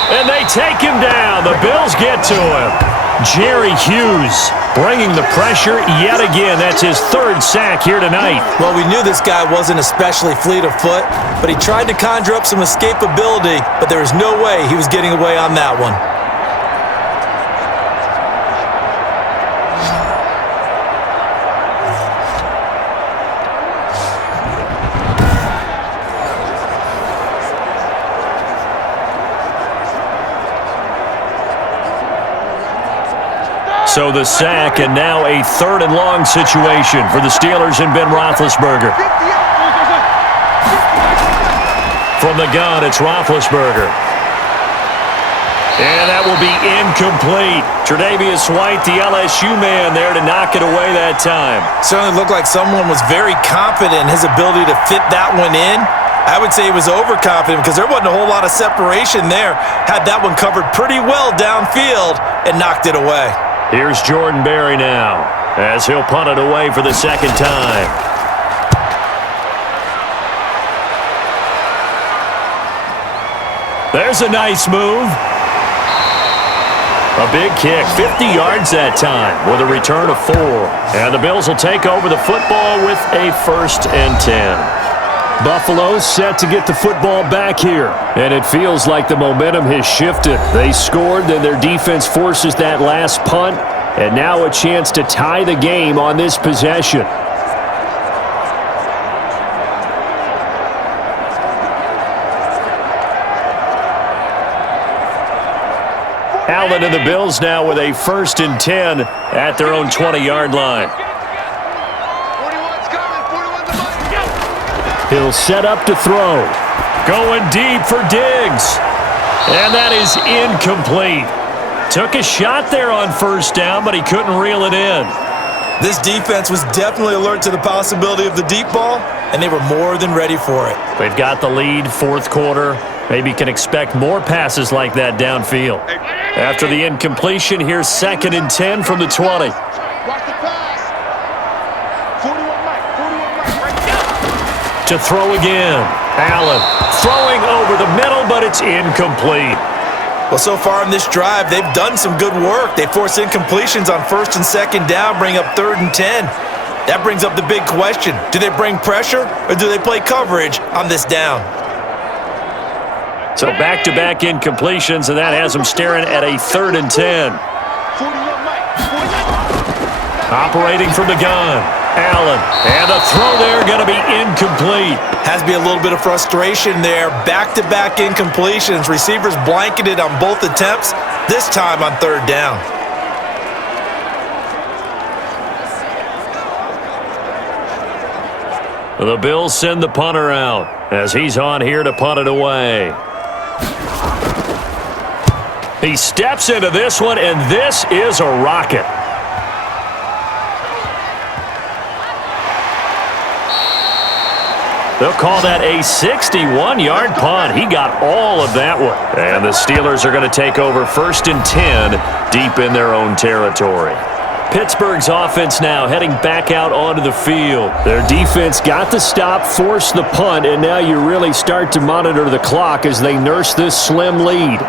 And they take him down. The Bills get to him. Jerry Hughes bringing the pressure yet again. That's his 3rd sack here tonight. Well, we knew this guy wasn't especially fleet of foot, but he tried to conjure up some escapability, but there was no way he was getting away on that one. So the sack, and now a 3rd and long situation for the Steelers and Ben Roethlisberger. From the gun, it's Roethlisberger. And that will be incomplete. Tre'Davious White, the LSU man, there to knock it away that time. Certainly looked like someone was very confident in his ability to fit that one in. I would say he was overconfident because there wasn't a whole lot of separation there. Had that one covered pretty well downfield and knocked it away. Here's Jordan Berry now as he'll punt it away for the 2nd time. There's a nice move. A big kick, 50 yards that time with a return of 4. And the Bills will take over the football with a 1st and 10. Buffalo set to get the football back here. And it feels like the momentum has shifted. They scored, then their defense forces that last punt. And now a chance to tie the game on this possession. Allen and the Bills now with a 1st and 10 at their own 20-yard line. 41's coming. 41's the He'll set up to throw. Going deep for Diggs. And that is incomplete. Took a shot there on first down, but he couldn't reel it in. This defense was definitely alert to the possibility of the deep ball, and they were more than ready for it. They've got the lead, 4th quarter. Maybe can expect more passes like that downfield. After the incompletion, here's 2nd and 10 from the 20. Watch the pass. 41 Mike. 41 Mike. Right down. To throw again. Allen throwing over the middle, but it's incomplete. Well, so far in this drive, they've done some good work. They force incompletions on 1st and 2nd down, bring up 3rd and 10. That brings up the big question. Do they bring pressure, or do they play coverage on this down? So back-to-back incompletions, and that has them staring at a 3rd and 10. 41 Mike. 41. Operating from the gun. Allen. And the throw there going to be incomplete. Has to be a little bit of frustration there. Back-to-back incompletions. Receivers blanketed on both attempts, this time on 3rd down. The Bills send the punter out as he's on here to punt it away. He steps into this one, and this is a rocket. They'll call that a 61-yard punt. He got all of that one. And the Steelers are going to take over 1st and 10 deep in their own territory. Pittsburgh's offense now heading back out onto the field. Their defense got the stop, forced the punt, and now you really start to monitor the clock as they nurse this slim lead.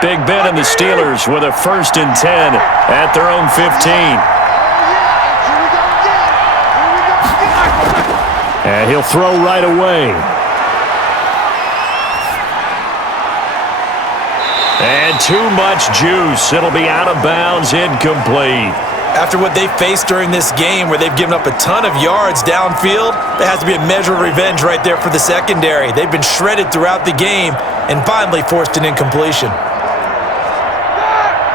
Big Ben and the Steelers with a 1st and 10 at their own 15. And he'll throw right away. And too much juice. It'll be out of bounds, incomplete. After what they faced during this game where they've given up a ton of yards downfield, there has to be a measure of revenge right there for the secondary. They've been shredded throughout the game and finally forced an incompletion.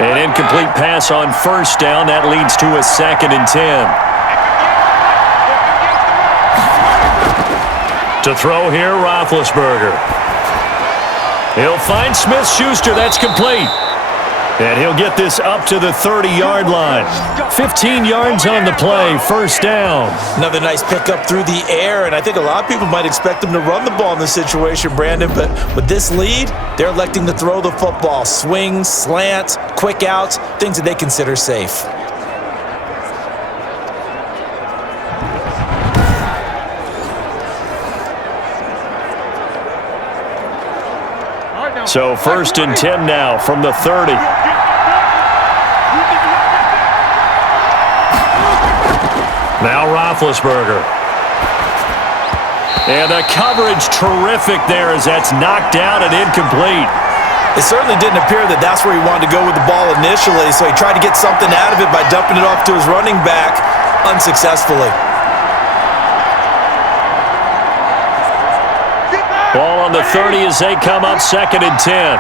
An incomplete pass on 1st down. That leads to a 2nd and 10. To throw here, Roethlisberger. He'll find Smith-Schuster. That's complete. And he'll get this up to the 30-yard line. 15 yards on the play, 1st down. Another nice pickup through the air, and I think a lot of people might expect them to run the ball in this situation, Brandon, but with this lead, they're electing to throw the football. Swings, slants, quick outs, things that they consider safe. So 1st and 10 now from the 30. Now Roethlisberger. And the coverage terrific there as that's knocked down and incomplete. It certainly didn't appear that that's where he wanted to go with the ball initially, so he tried to get something out of it by dumping it off to his running back unsuccessfully. Ball on the 30 as they come up, 2nd and 10.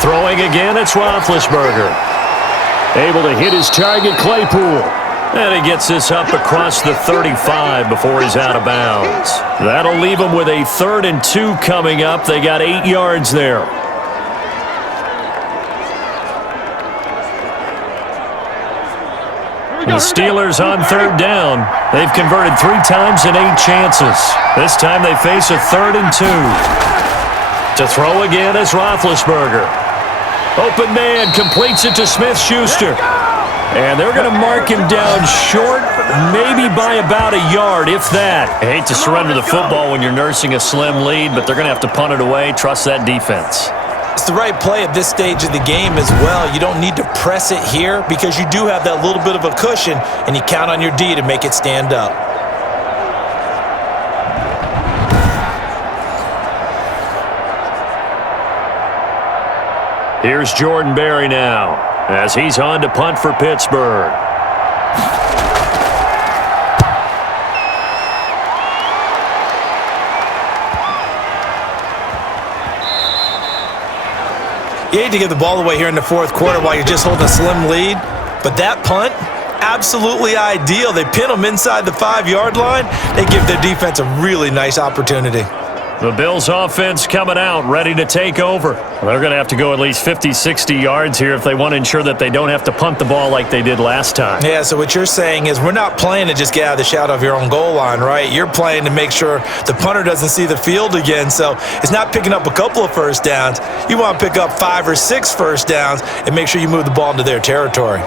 Throwing again, it's Roethlisberger. Able to hit his target, Claypool. And he gets this up across the 35 before he's out of bounds. That'll leave him with a 3rd and 2 coming up. They got 8 yards there. The Steelers on 3rd down. They've converted 3 times in 8 chances. This time they face a 3rd and 2. To throw again is Roethlisberger. Open man completes it to Smith-Schuster. And they're going to mark him down short, maybe by about a yard, if that. I hate to surrender the football when you're nursing a slim lead, but they're going to have to punt it away. Trust that defense. It's the right play at this stage of the game as well. You don't need to press it here because you do have that little bit of a cushion, and you count on your D to make it stand up. Here's Jordan Berry now as he's on to punt for Pittsburgh. You hate to give the ball away here in the 4th quarter while you're just holding a slim lead, but that punt, absolutely ideal. They pin them inside the 5-yard line. They give their defense a really nice opportunity. The Bills offense coming out, ready to take over. They're going to have to go at least 50, 60 yards here if they want to ensure that they don't have to punt the ball like they did last time. Yeah, so what you're saying is we're not playing to just get out of the shadow of your own goal line, right? You're playing to make sure the punter doesn't see the field again. So it's not picking up a couple of 1st downs. You want to pick up 5 or 6 1st downs and make sure you move the ball into their territory.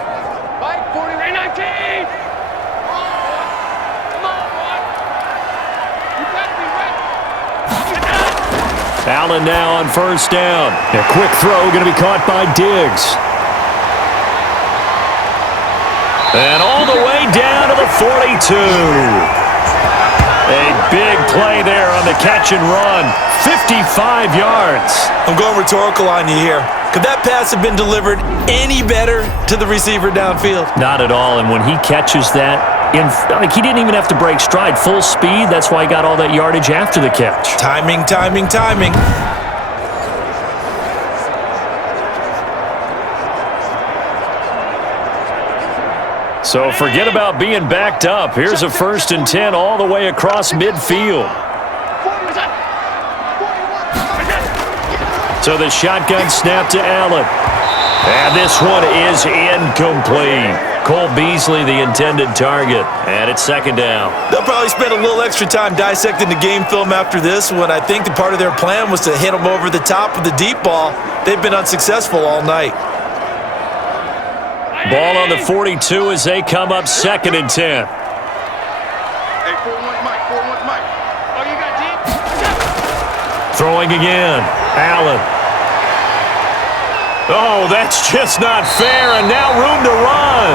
Allen now on 1st down. A quick throw going to be caught by Diggs. And all the way down to the 42. A big play there on the catch and run. 55 yards. I'm going rhetorical on you here. Could that pass have been delivered any better to the receiver downfield? Not at all, and when he catches that, he didn't even have to break stride. Full speed, that's why he got all that yardage after the catch. Timing, timing, timing. So forget about being backed up. Here's a 1st and 10 all the way across midfield. So the shotgun snap to Allen. And this one is incomplete. Cole Beasley, the intended target, and it's second down. They'll probably spend a little extra time dissecting the game film after this one. I think the part of their plan was to hit them over the top with the deep ball. They've been unsuccessful all night. Ball on the 42 as they come up 2nd and 10. Hey, 4-1 Mike, 4-1 Mike. Oh, you got deep? Throwing again. Allen. Oh, that's just not fair, and now room to run.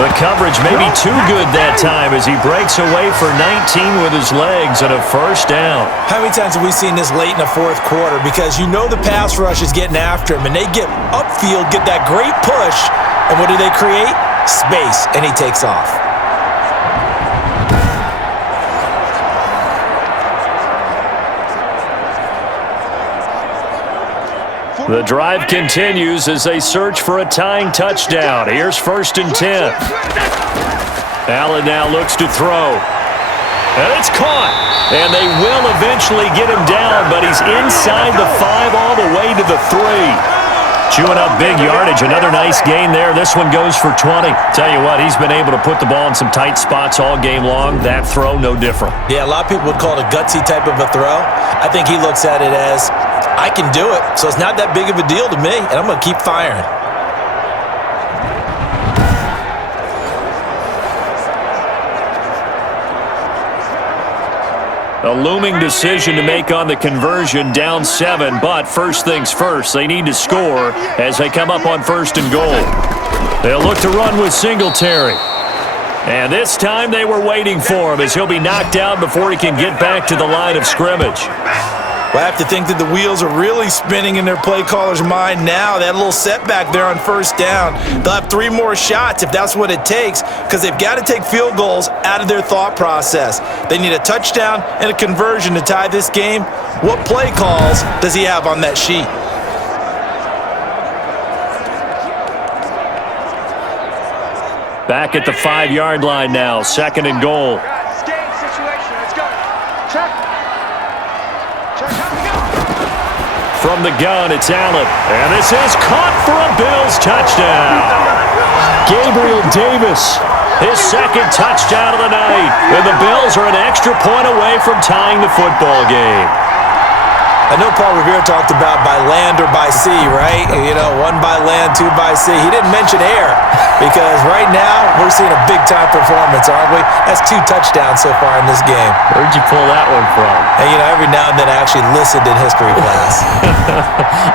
The coverage may be too good that time as he breaks away for 19 with his legs and a first down. How many times have we seen this late in the fourth quarter? Because you know the pass rush is getting after him, and they get upfield, get that great push, and what do they create? Space, and he takes off. The drive continues as they search for a tying touchdown. Here's 1st and 10. Allen now looks to throw. And it's caught. And they will eventually get him down, but he's inside the 5 all the way to the 3. Chewing up big yardage. Another nice gain there. This one goes for 20. Tell you what, he's been able to put the ball in some tight spots all game long. That throw, no different. Yeah, a lot of people would call it a gutsy type of a throw. I think he looks at it as, I can do it, so it's not that big of a deal to me, and I'm going to keep firing. A looming decision to make on the conversion, down 7, but first things first, they need to score as they come up on 1st and goal. They'll look to run with Singletary. And this time they were waiting for him as he'll be knocked down before he can get back to the line of scrimmage. Well, I have to think that the wheels are really spinning in their play caller's mind now. That little setback there on 1st down. They'll have 3 more shots if that's what it takes, because they've got to take field goals out of their thought process. They need a touchdown and a conversion to tie this game. What play calls does he have on that sheet? Back at the 5-yard line now, 2nd and goal. Game situation. Let's go. Check. From the gun, it's Allen. And this is caught for a Bills touchdown. Gabriel Davis, his 2nd touchdown of the night. And the Bills are an extra point away from tying the football game. I know Paul Revere talked about by land or by sea, right? You know, 1 by land, 2 by sea. He didn't mention air because right now we're seeing a big-time performance, aren't we? That's 2 touchdowns so far in this game. Where'd you pull that one from? And, you know, every now and then I actually listened in history class.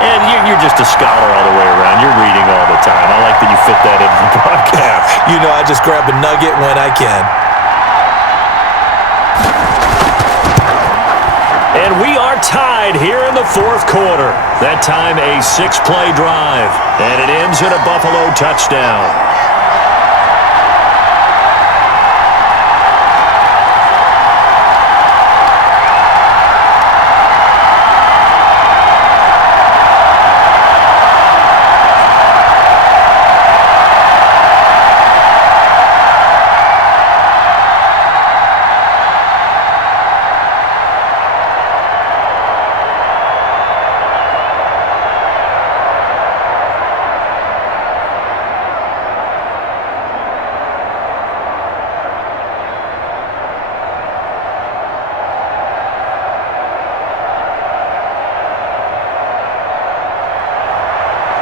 And you're just a scholar all the way around. You're reading all the time. I like that you fit that into the broadcast. You know, I just grab a nugget when I can. And we are tied here in the 4th quarter. That time a 6-play drive. And it ends in a Buffalo touchdown.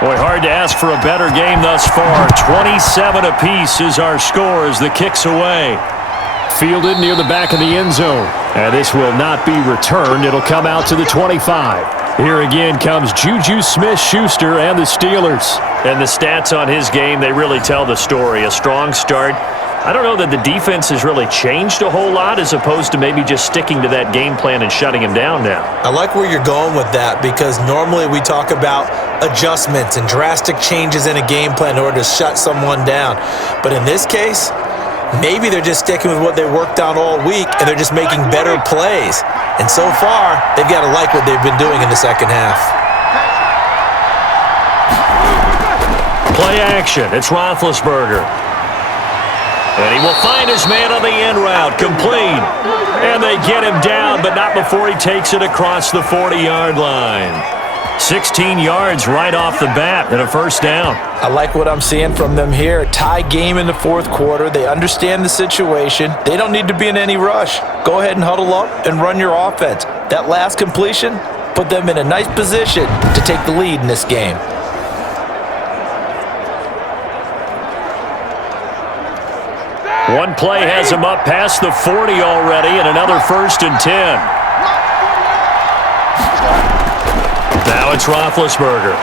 Boy, hard to ask for a better game thus far. 27 apiece is our score as the kick's away. Fielded near the back of the end zone. And this will not be returned. It'll come out to the 25. Here again comes Juju Smith-Schuster and the Steelers. And the stats on his game, they really tell the story. A strong start. I don't know that the defense has really changed a whole lot as opposed to maybe just sticking to that game plan and shutting him down now. I like where you're going with that because normally we talk about adjustments and drastic changes in a game plan in order to shut someone down. But in this case, maybe they're just sticking with what they worked on all week and they're just making better plays. And so far, they've got to like what they've been doing in the second half. Play action. It's Roethlisberger. And he will find his man on the end route, complete. And they get him down, but not before he takes it across the 40-yard line. 16 yards right off the bat and a first down. I like what I'm seeing from them here. A tie game in the fourth quarter. They understand the situation. They don't need to be in any rush. Go ahead and huddle up and run your offense. That last completion put them in a nice position to take the lead in this game. One play has him up past the 40 already, and another 1st and 10. Now it's Roethlisberger.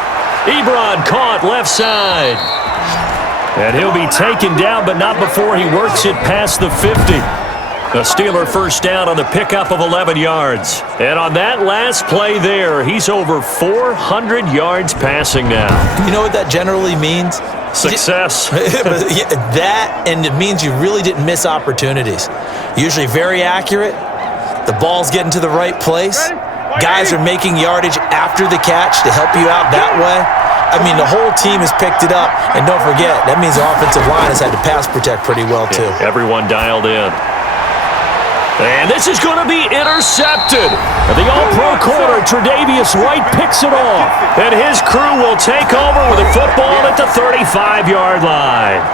Ebron caught left side. And he'll be taken down, but not before he works it past the 50. A Steeler first down on the pickup of 11 yards. And on that last play there, he's over 400 yards passing now. You know what that generally means? Success. That, and it means you really didn't miss opportunities. Usually very accurate. The ball's getting to the right place. Guys are making yardage after the catch to help you out that way. I mean, the whole team has picked it up. And don't forget, that means the offensive line has had to pass protect pretty well, too. Yeah, everyone dialed in. And this is going to be intercepted. The all-pro corner, Tre'Davious White, picks it off. And his crew will take over with the football at the 35-yard line.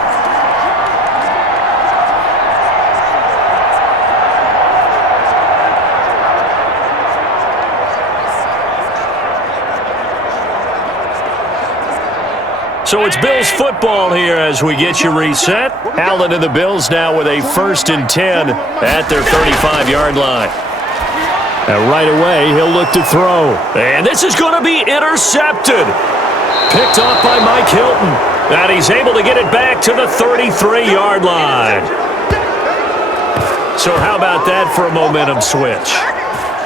So it's Bills football here as we get you reset. Allen and the Bills now with a 1st and 10 at their 35-yard line. And right away, he'll look to throw. And this is going to be intercepted. Picked off by Mike Hilton. And he's able to get it back to the 33-yard line. So how about that for a momentum switch?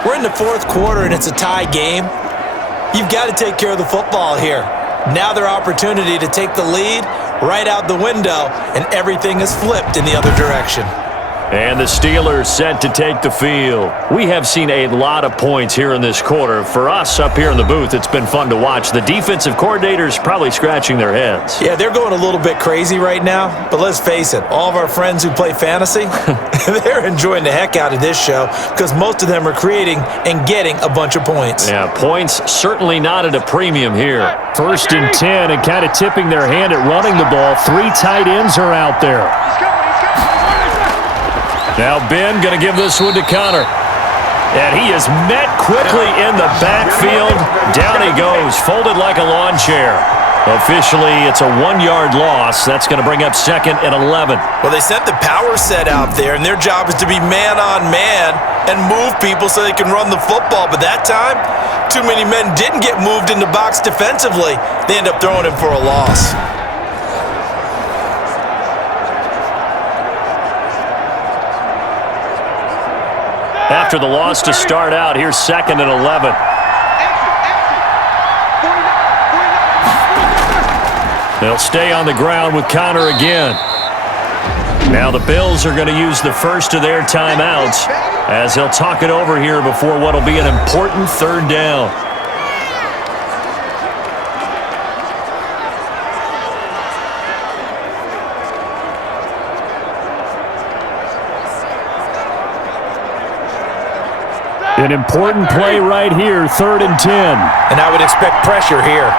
We're in the fourth quarter, and it's a tie game. You've got to take care of the football here. Now their opportunity to take the lead right out the window, and everything is flipped in the other direction. And the Steelers set to take the field. We have seen a lot of points here in this quarter. For us up here in the booth, it's been fun to watch. The defensive coordinators probably scratching their heads. Yeah, they're going a little bit crazy right now, but let's face it, all of our friends who play fantasy, they're enjoying the heck out of this show because most of them are creating and getting a bunch of points. Yeah, points certainly not at a premium here. 1st and 10 and kind of tipping their hand at running the ball. 3 tight ends are out there. Now Ben going to give this one to Connor. And he is met quickly in the backfield. Down he goes, folded like a lawn chair. Officially, it's a 1-yard loss. That's going to bring up 2nd and 11. Well, they sent the power set out there, and their job is to be man-on-man and move people so they can run the football. But that time, too many men didn't get moved in the box defensively. They end up throwing him for a loss. After the loss to start out, here's 2nd and 11. They'll stay on the ground with Connor again. Now the Bills are going to use the first of their timeouts as they'll talk it over here before what will be an important 3rd down. An important play right here, 3rd and 10. And I would expect pressure here.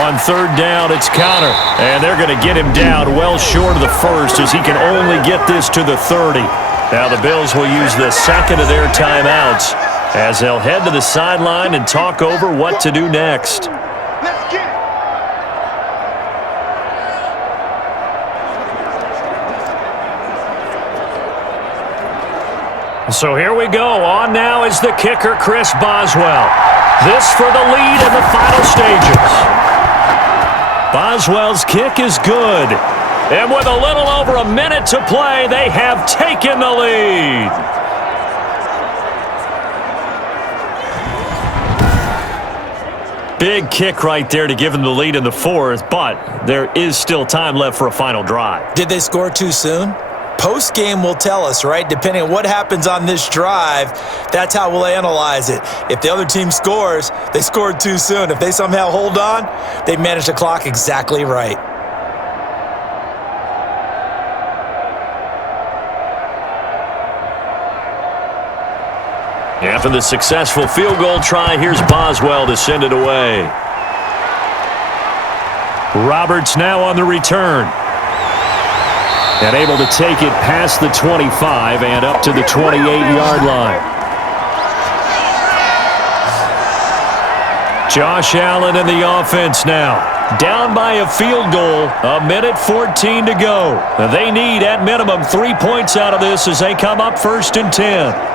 On 3rd down, it's Connor. And they're going to get him down well short of the 1st as he can only get this to the 30. Now the Bills will use the 2nd of their timeouts as they'll head to the sideline and talk over what to do next. Let's get it. So here we go. On now is the kicker, Chris Boswell. This for the lead in the final stages. Boswell's kick is good. And with a little over a minute to play, they have taken the lead. Big kick right there to give them the lead in the 4th, but there is still time left for a final drive. Did they score too soon? Post-game will tell us, right? Depending on what happens on this drive, that's how we'll analyze it. If the other team scores, they scored too soon. If they somehow hold on, they managed the clock exactly right. After the successful field goal try, here's Boswell to send it away. Roberts now on the return. And able to take it past the 25 and up to the 28-yard line. Josh Allen and the offense now. Down by a field goal, 1:14 to go. They need, at minimum, 3 points out of this as they come up 1st and 10.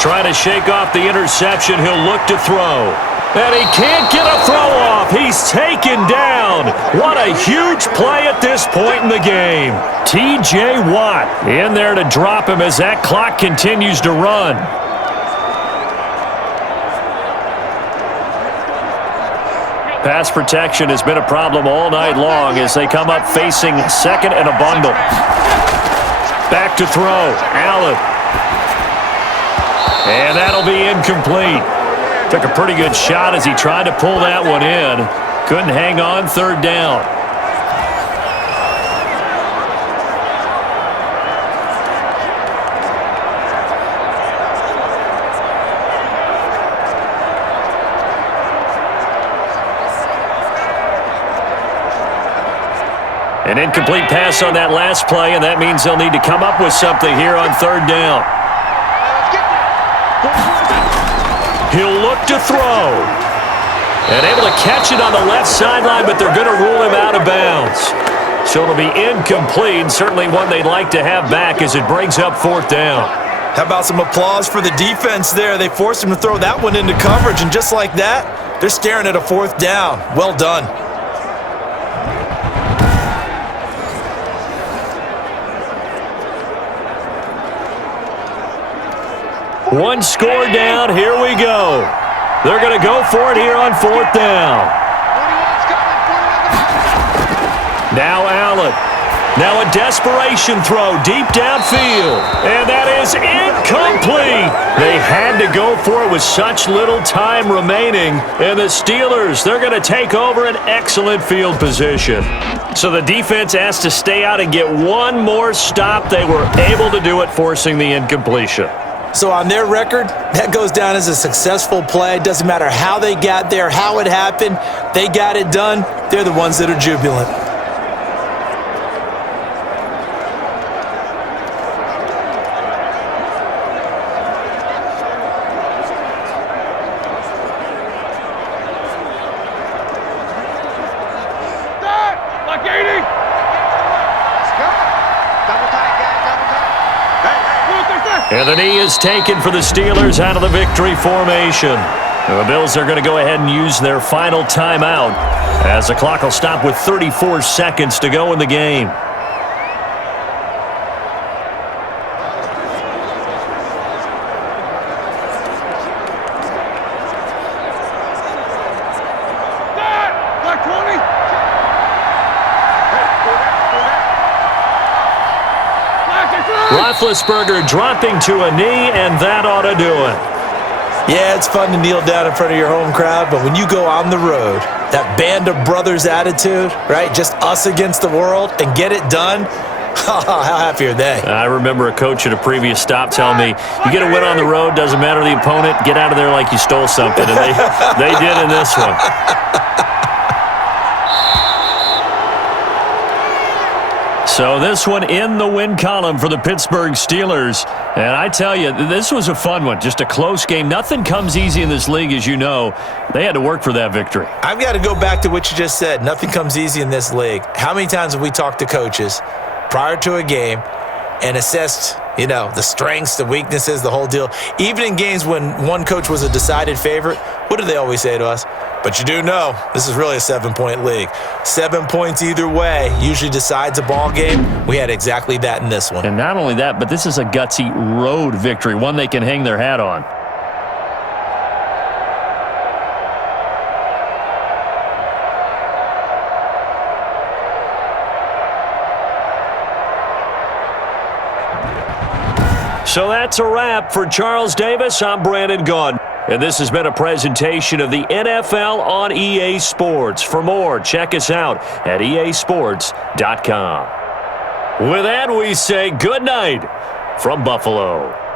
Trying to shake off the interception. He'll look to throw. And he can't get a throw off. He's taken down. What a huge play at this point in the game. T.J. Watt in there to drop him as that clock continues to run. Pass protection has been a problem all night long as they come up facing second and a bundle. Back to throw. Allen. And that'll be incomplete. Took a pretty good shot as he tried to pull that one in. Couldn't hang on, 3rd down. An incomplete pass on that last play, and that means they'll need to come up with something here on 3rd down. He'll look to throw. And able to catch it on the left sideline, but they're going to rule him out of bounds. So it'll be incomplete, certainly one they'd like to have back as it brings up 4th down. How about some applause for the defense there? They forced him to throw that one into coverage, and just like that, they're staring at a 4th down. Well done. One score down, here we go. They're going to go for it here on 4th down. Now Allen. Now a desperation throw deep downfield. And that is incomplete. They had to go for it with such little time remaining. And the Steelers, they're going to take over an excellent field position. So the defense has to stay out and get one more stop. They were able to do it, forcing the incompletion. So on their record, that goes down as a successful play. Doesn't matter how they got there, how it happened. They got it done. They're the ones that are jubilant. Like 80. Let's go. Double tight, guys. Double tight. And the knee is taken for the Steelers out of the victory formation. The Bills are going to go ahead and use their final timeout as the clock will stop with 34 seconds to go in the game. Like 20. Roethlisberger dropping to a knee, and that ought to do it. Yeah, it's fun to kneel down in front of your home crowd, but when you go on the road, that band of brothers attitude, right? Just us against the world and get it done. How happy are they? I remember a coach at a previous stop telling me, you get a win on the road, doesn't matter the opponent, get out of there like you stole something. And they did in this one. So this one in the win column for the Pittsburgh Steelers. And I tell you, this was a fun one. Just a close game. Nothing comes easy in this league, as you know. They had to work for that victory. I've got to go back to what you just said. Nothing comes easy in this league. How many times have we talked to coaches prior to a game and assessed, the strengths, the weaknesses, the whole deal? Even in games when one coach was a decided favorite, what do they always say to us? But you do know this is really a 7-point league. 7 points either way usually decides a ball game. We had exactly that in this one. And not only that, but this is a gutsy road victory, one they can hang their hat on. So that's a wrap. For Charles Davis, I'm Brandon Gunn. And this has been a presentation of the NFL on EA Sports. For more, check us out at easports.com. With that, we say good night from Buffalo.